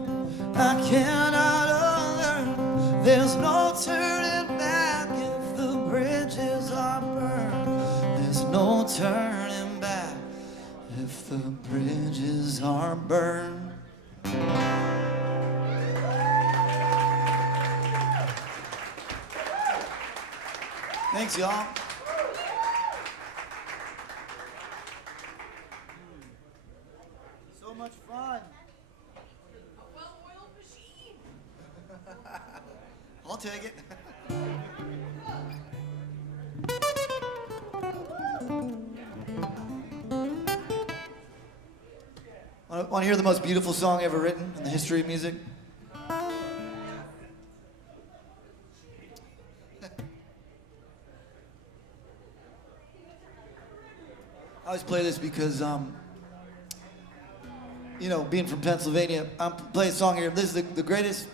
I cannot unlearn. There's no turning back if the bridges are burned. There's no turning back if the bridges are burned. Thanks, y'all. So much fun. A well-oiled machine. I'll take it. Want to hear the most beautiful song ever written in the history of music? I always play this because, you know, being from Pennsylvania, I'm playing a song here. This is the greatest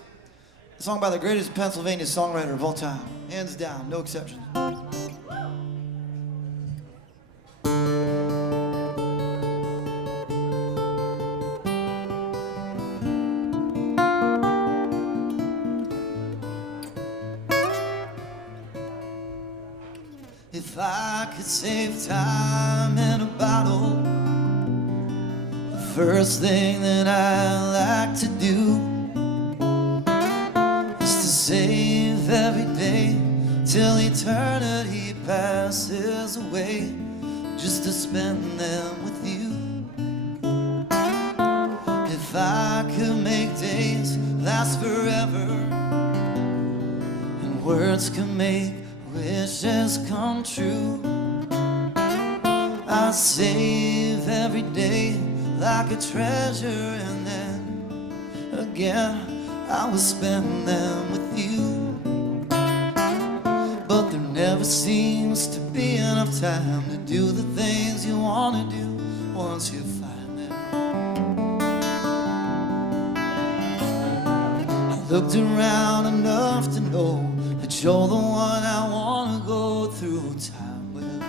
song by the greatest Pennsylvania songwriter of all time. Hands down, no exceptions. If I could save time in a bottle, the first thing that I like to do is to save every day till eternity passes away, just to spend them with you. If I could make days last forever, and words could make wishes come true, I save every day like a treasure, and then again I will spend them with you. But there never seems to be enough time to do the things you want to do once you find them. I looked around enough to know that you're the one I want to go through time with.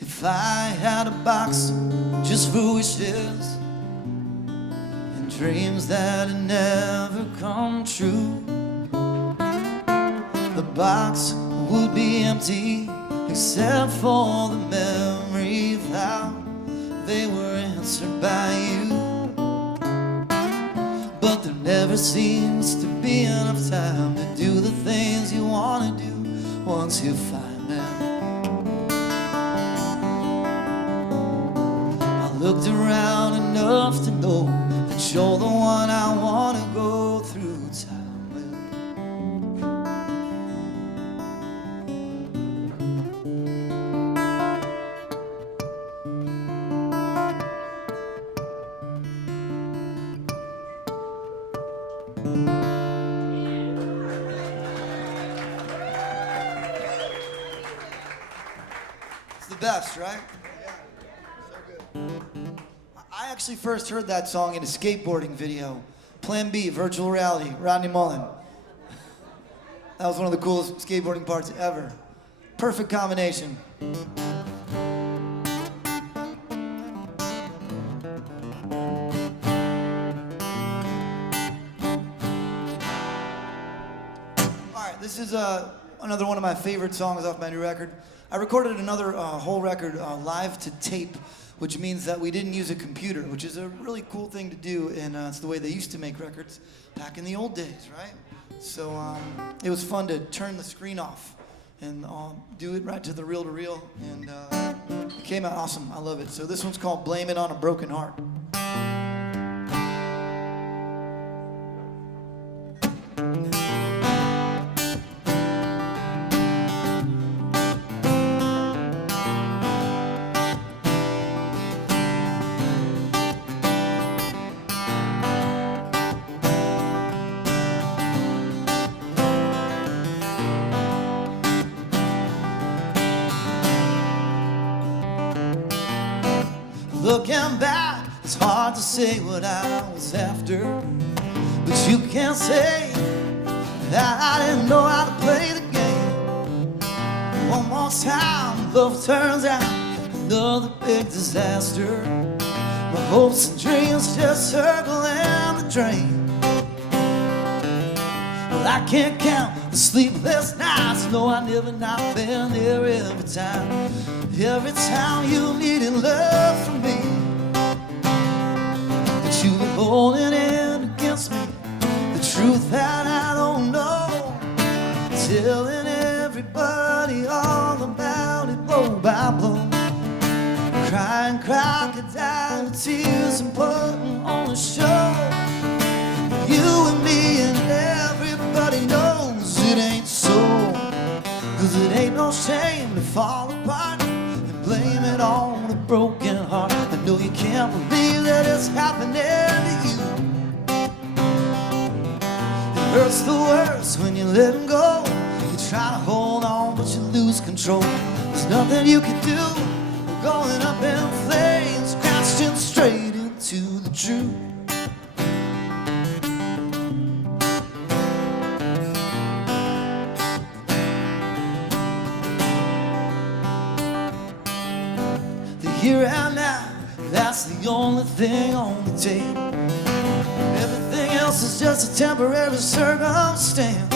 If I had a box just for wishes and dreams that had never come true, the box would be empty except for the memory of how they were answered by you. But there never seems to be enough time to do the things you want to do once you find them. I looked around enough to know that you're the one I want to go through time with. It's the best, right? So good. I actually first heard that song in a skateboarding video. Plan B, virtual reality, Rodney Mullen. That was one of the coolest skateboarding parts ever. Perfect combination. Alright, this is another one of my favorite songs off my new record. I recorded another whole record live to tape, which means that we didn't use a computer, which is a really cool thing to do, and it's the way they used to make records back in the old days, right? So it was fun to turn the screen off and do it right to the reel-to-reel, and it came out awesome. I love it. So this one's called Blame It on a Broken Heart. Looking back, it's hard to say what I was after, but you can't say that I didn't know how to play the game. One more time, love turns out another big disaster. My hopes and dreams just circling the drain. Well, I can't count the sleepless nights. No, I never not been there every time. Every time you needed love from me, that you were holding in against me, the truth that I don't know, telling everybody all about it blow by blow, crying crocodile tears and putting on a show. You and me and everybody knows it ain't so, 'cause it ain't no shame to fall apart. Blame it on a broken heart. I know you can't believe that it's happening to you. It hurts the worst when you let him go. You try to hold on, but you lose control. There's nothing you can do. We're going up in flames, crashing straight into the truth. Here and now, that's the only thing on the table. Everything else is just a temporary circumstance.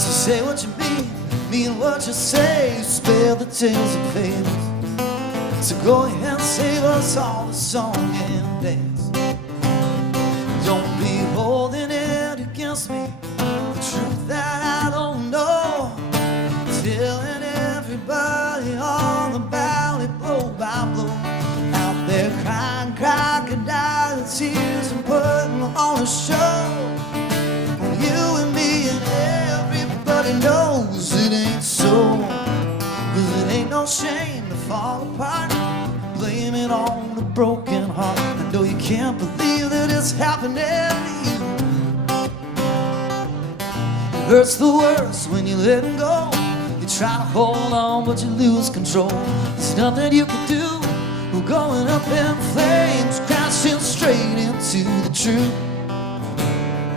So say what you mean what you say. Spare the tales and fables. So go ahead and save us all the song and dance. Don't be holding it against me, the truth that I don't know, telling everybody all about it blow by blow. Out there crying crocodile tears and putting on a show. When you and me and everybody knows it ain't so, 'cause it ain't no shame to fall apart. Blame it on a broken heart. I know you can't believe that it's happening to you. It hurts the worst when you let him go. You try to hold on, but you lose control. There's nothing you can do. We're going up in flames, crashing straight into the truth.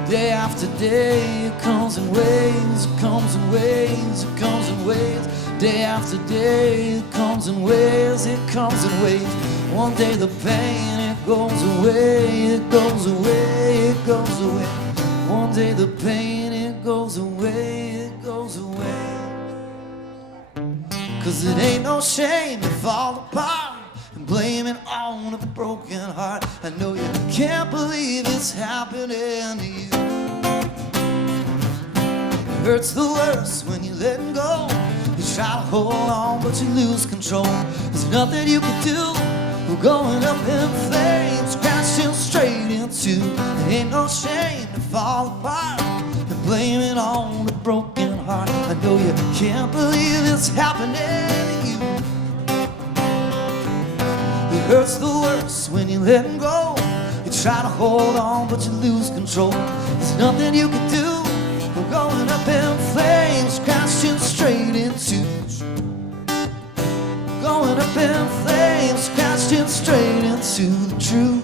Day after day, it comes in waves, it comes in waves, it comes in waves. Day after day, it comes in waves, it comes in waves. One day the pain, it goes away, it goes away, it goes away. One day the pain, it goes away, it goes away. 'Cause it ain't no shame to fall apart and blame it on a broken heart. I know you can't believe it's happening to you. It hurts the worst when you let him go. You try to hold on, but you lose control. There's nothing you can do. We're going up in flames, crashing straight into. There ain't no shame to fall apart and blame it on a broken heart. I know you can't believe it's happening to you. It hurts the worst when you let him go. You try to hold on, but you lose control. There's nothing you can do. We're going up in flames, crashing straight into. Going up in flames, crashing straight into the truth.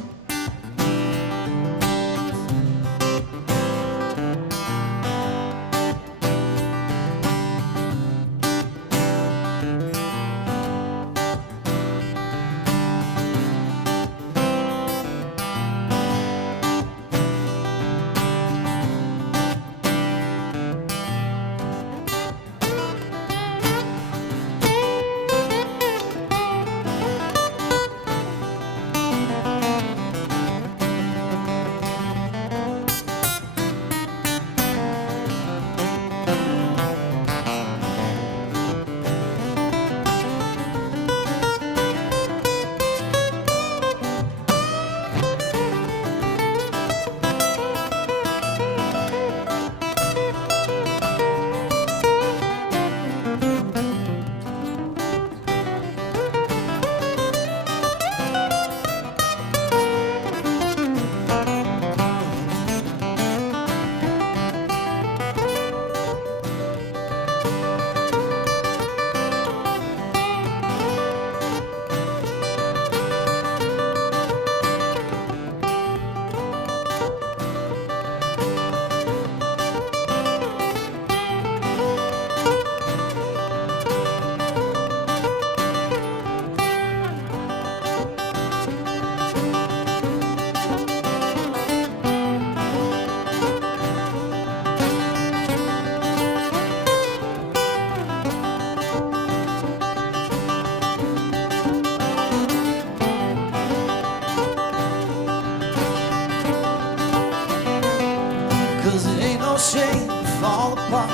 chain fall apart.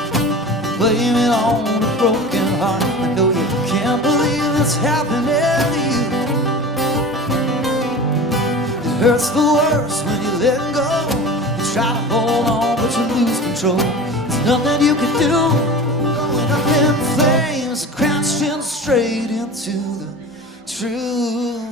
Blame it on a broken heart. I know you can't believe it's happening to you. It hurts the worst when you let go. You try to hold on but you lose control. There's nothing you can do. Going up in flames, crashing straight into the truth.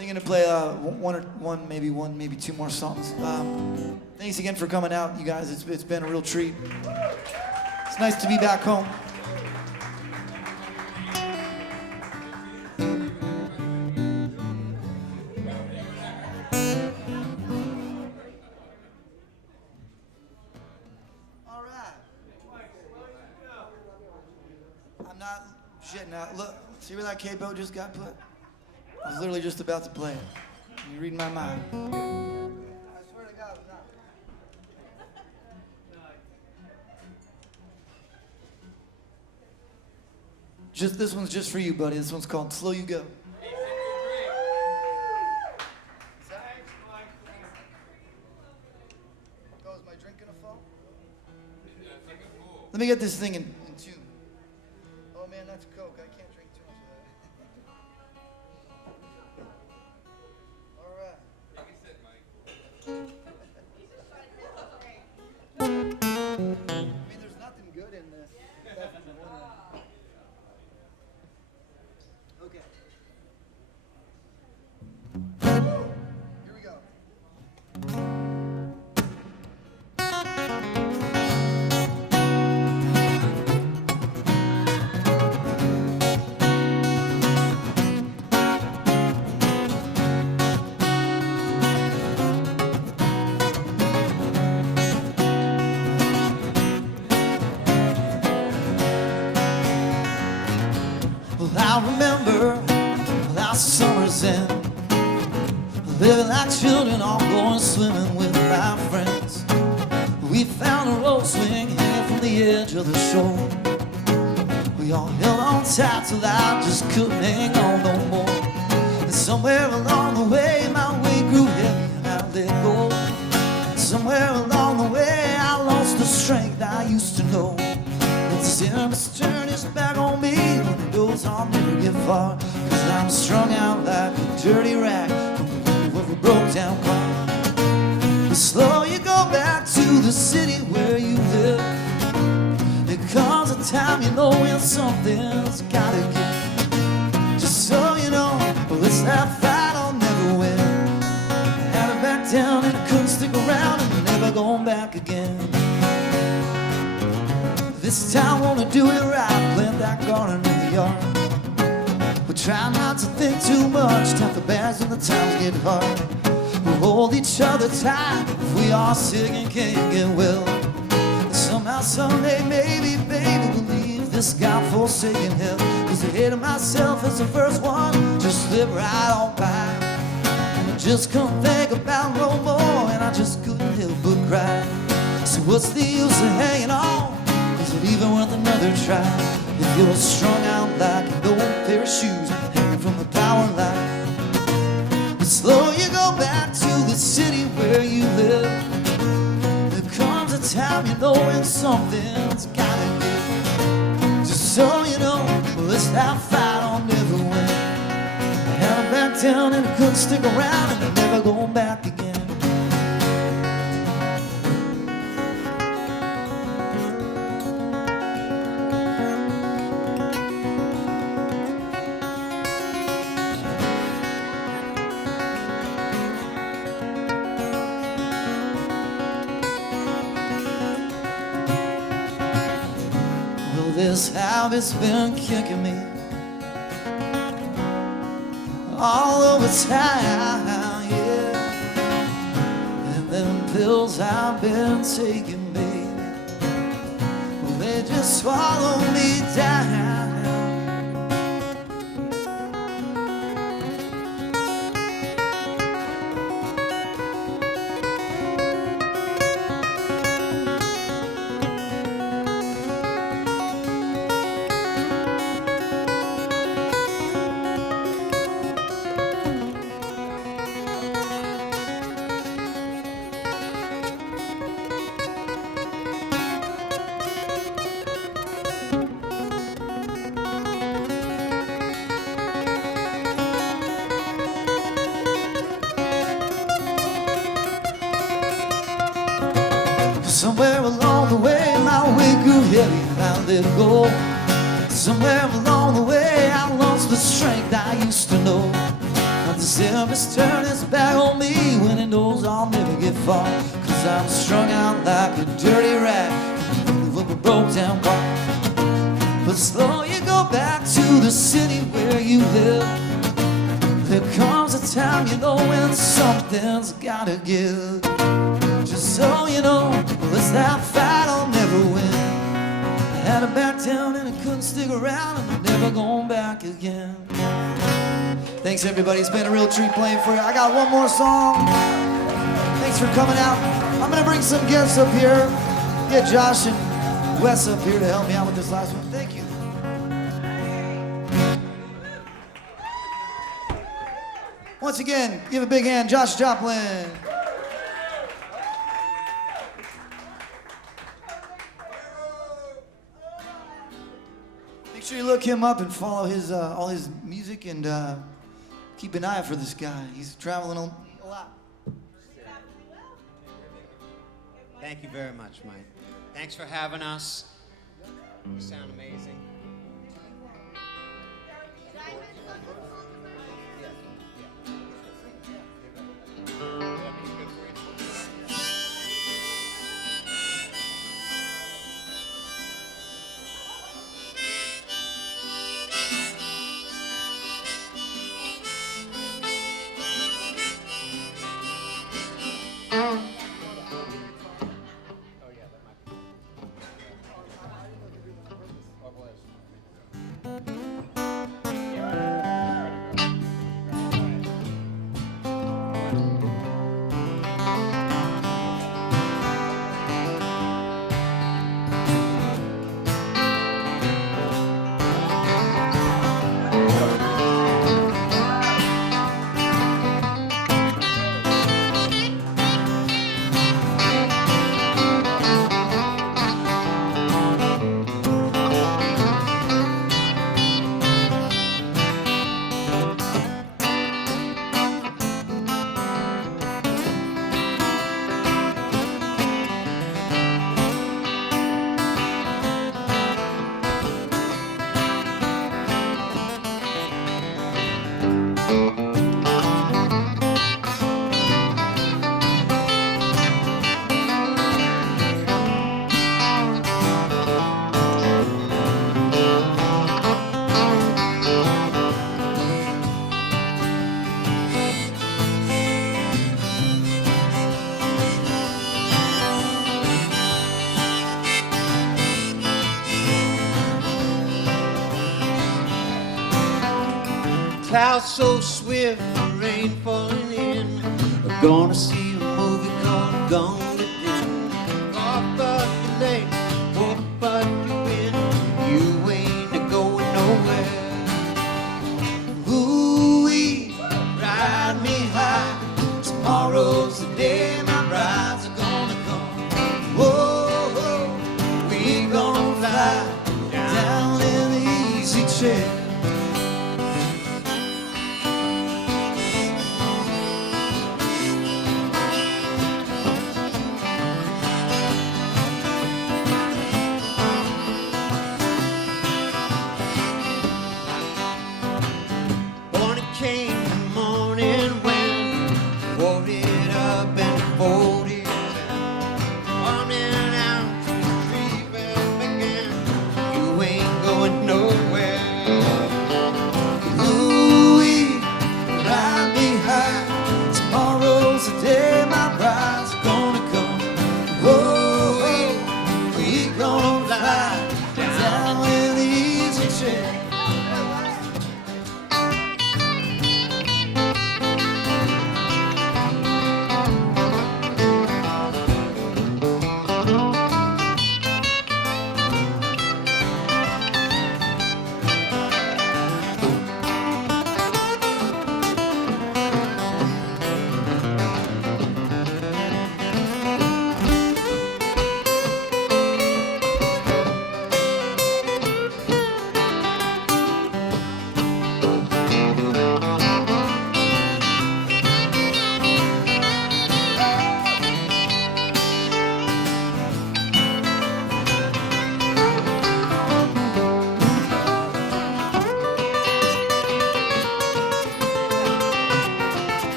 I'm gonna play maybe two more songs. Thanks again for coming out, you guys. It's been a real treat. It's nice to be back home. All right. I'm not shitting out. Look, see where that capo just got put? I was literally just about to play it. You're reading my mind. I swear to God, it's not. This one's just for you, buddy. This one's called Slow You Go. Oh, is my drink gonna fall? Let me get this thing in tune. Oh man, that's Coke. I can't drink too much of that. All right. I mean, there's nothing good in this. Okay. Here we go. I remember last summer's end, living like children, all going swimming with my friends. We found a rope swing hanging from the edge of the shore. We all held on tight till I just couldn't hang on no more. And somewhere along the way, my weight grew heavy and I let go. And somewhere along the way, I lost the strength I used to know. This turn his back on me when it goes, I'll never get far. Cause I'm strung out like a dirty rag from the roof of a broke down car. But slow you go back to the city where you live. There comes a time you know when something's gotta give. Just so you know, well, it's that fight I'll never win. I had to back down and I couldn't stick around and never going back again. This time wanna do it right, plant that garden in the yard. But try not to think too much, tap the bags when the times get hard. We'll hold each other tight if we are sick and can't get well. And somehow, someday, maybe, baby, we'll leave this God-forsaken hell. Cause I hated myself as the first one, just slip right on by. And I just couldn't think about no more, and I just couldn't help but cry. So what's the use of hanging on? Is it even worth another try? If you're strung out like an old pair of shoes hanging from the power line. But slow you go back to the city where you live. There comes a time you know when something's gotta give. Just so you know, well, it's that fight I'll never win. I held back down and I couldn't stick around and I'm never going back again. This habit's been kicking me all over town, yeah. And them pills I've been taking, baby, well, they just swallow me down. Somewhere along the way, my weight grew heavy and I let it go. Somewhere along the way, I lost the strength I used to know. Now the December's turned its back on me when it knows I'll never get far. Cause I'm strung out like a dirty rat, move up a broke down car. But slow you go back to the city where you live. There comes a time, you know, when something's gotta give. Just so you know, well, it's that fight I'll never win. I had to back down and I couldn't stick around, and I'm never going back again. Thanks everybody, it's been a real treat playing for you. I got one more song. Thanks for coming out. I'm gonna bring some guests up here. Get Josh and Wes up here to help me out with this last one. Thank you. Once again, give a big hand, Josh Joplin. Make sure you look him up and follow his all his music, and keep an eye out for this guy. He's traveling a lot. Thank you very much, Mike. Thanks for having us. You sound amazing. Clouds so swift, the rain falling in. We're gonna see a movie called Gone to Din. Walk but you late, walk but you win. You ain't going nowhere. Ooh-wee, ride me high. Tomorrow's the day my brides are gonna come. Whoa, whoa, we gonna fly down in the easy chair.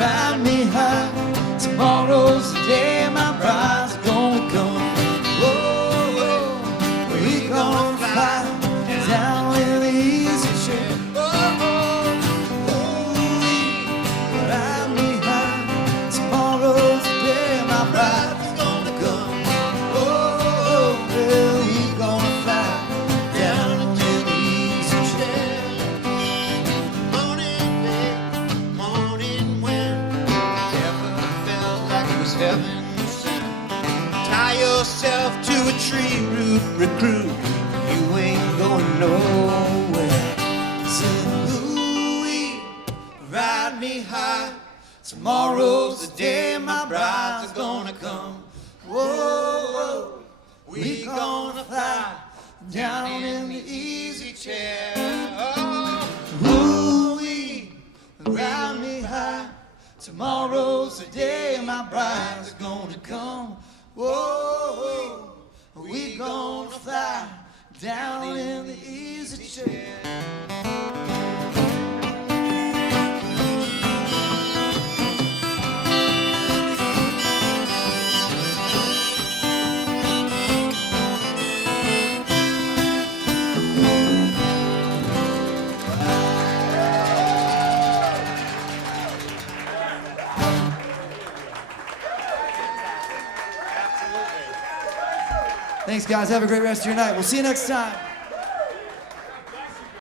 Ride me high, tomorrow's the day my bride's gonna come. Oh, oh, we gonna fly down in the easy chair. Oh, oh, oh, ride me high, tomorrow's the day my bride's gonna come. Oh, oh, well, we gonna fly down in the easy chair. Morning when never felt like it was heaven sent. Tie yourself to a tree root, recruit. You ain't going nowhere. Said, ooh-wee, ride me high. Tomorrow's the day my bride's gonna come. Whoa, we gonna fly down in the easy chair. Ooh-wee, ride me high. Tomorrow's the day my bride's gonna come. Whoa, we gonna fly down in the easy chair. Thanks, guys. Have a great rest of your night. We'll see you next time.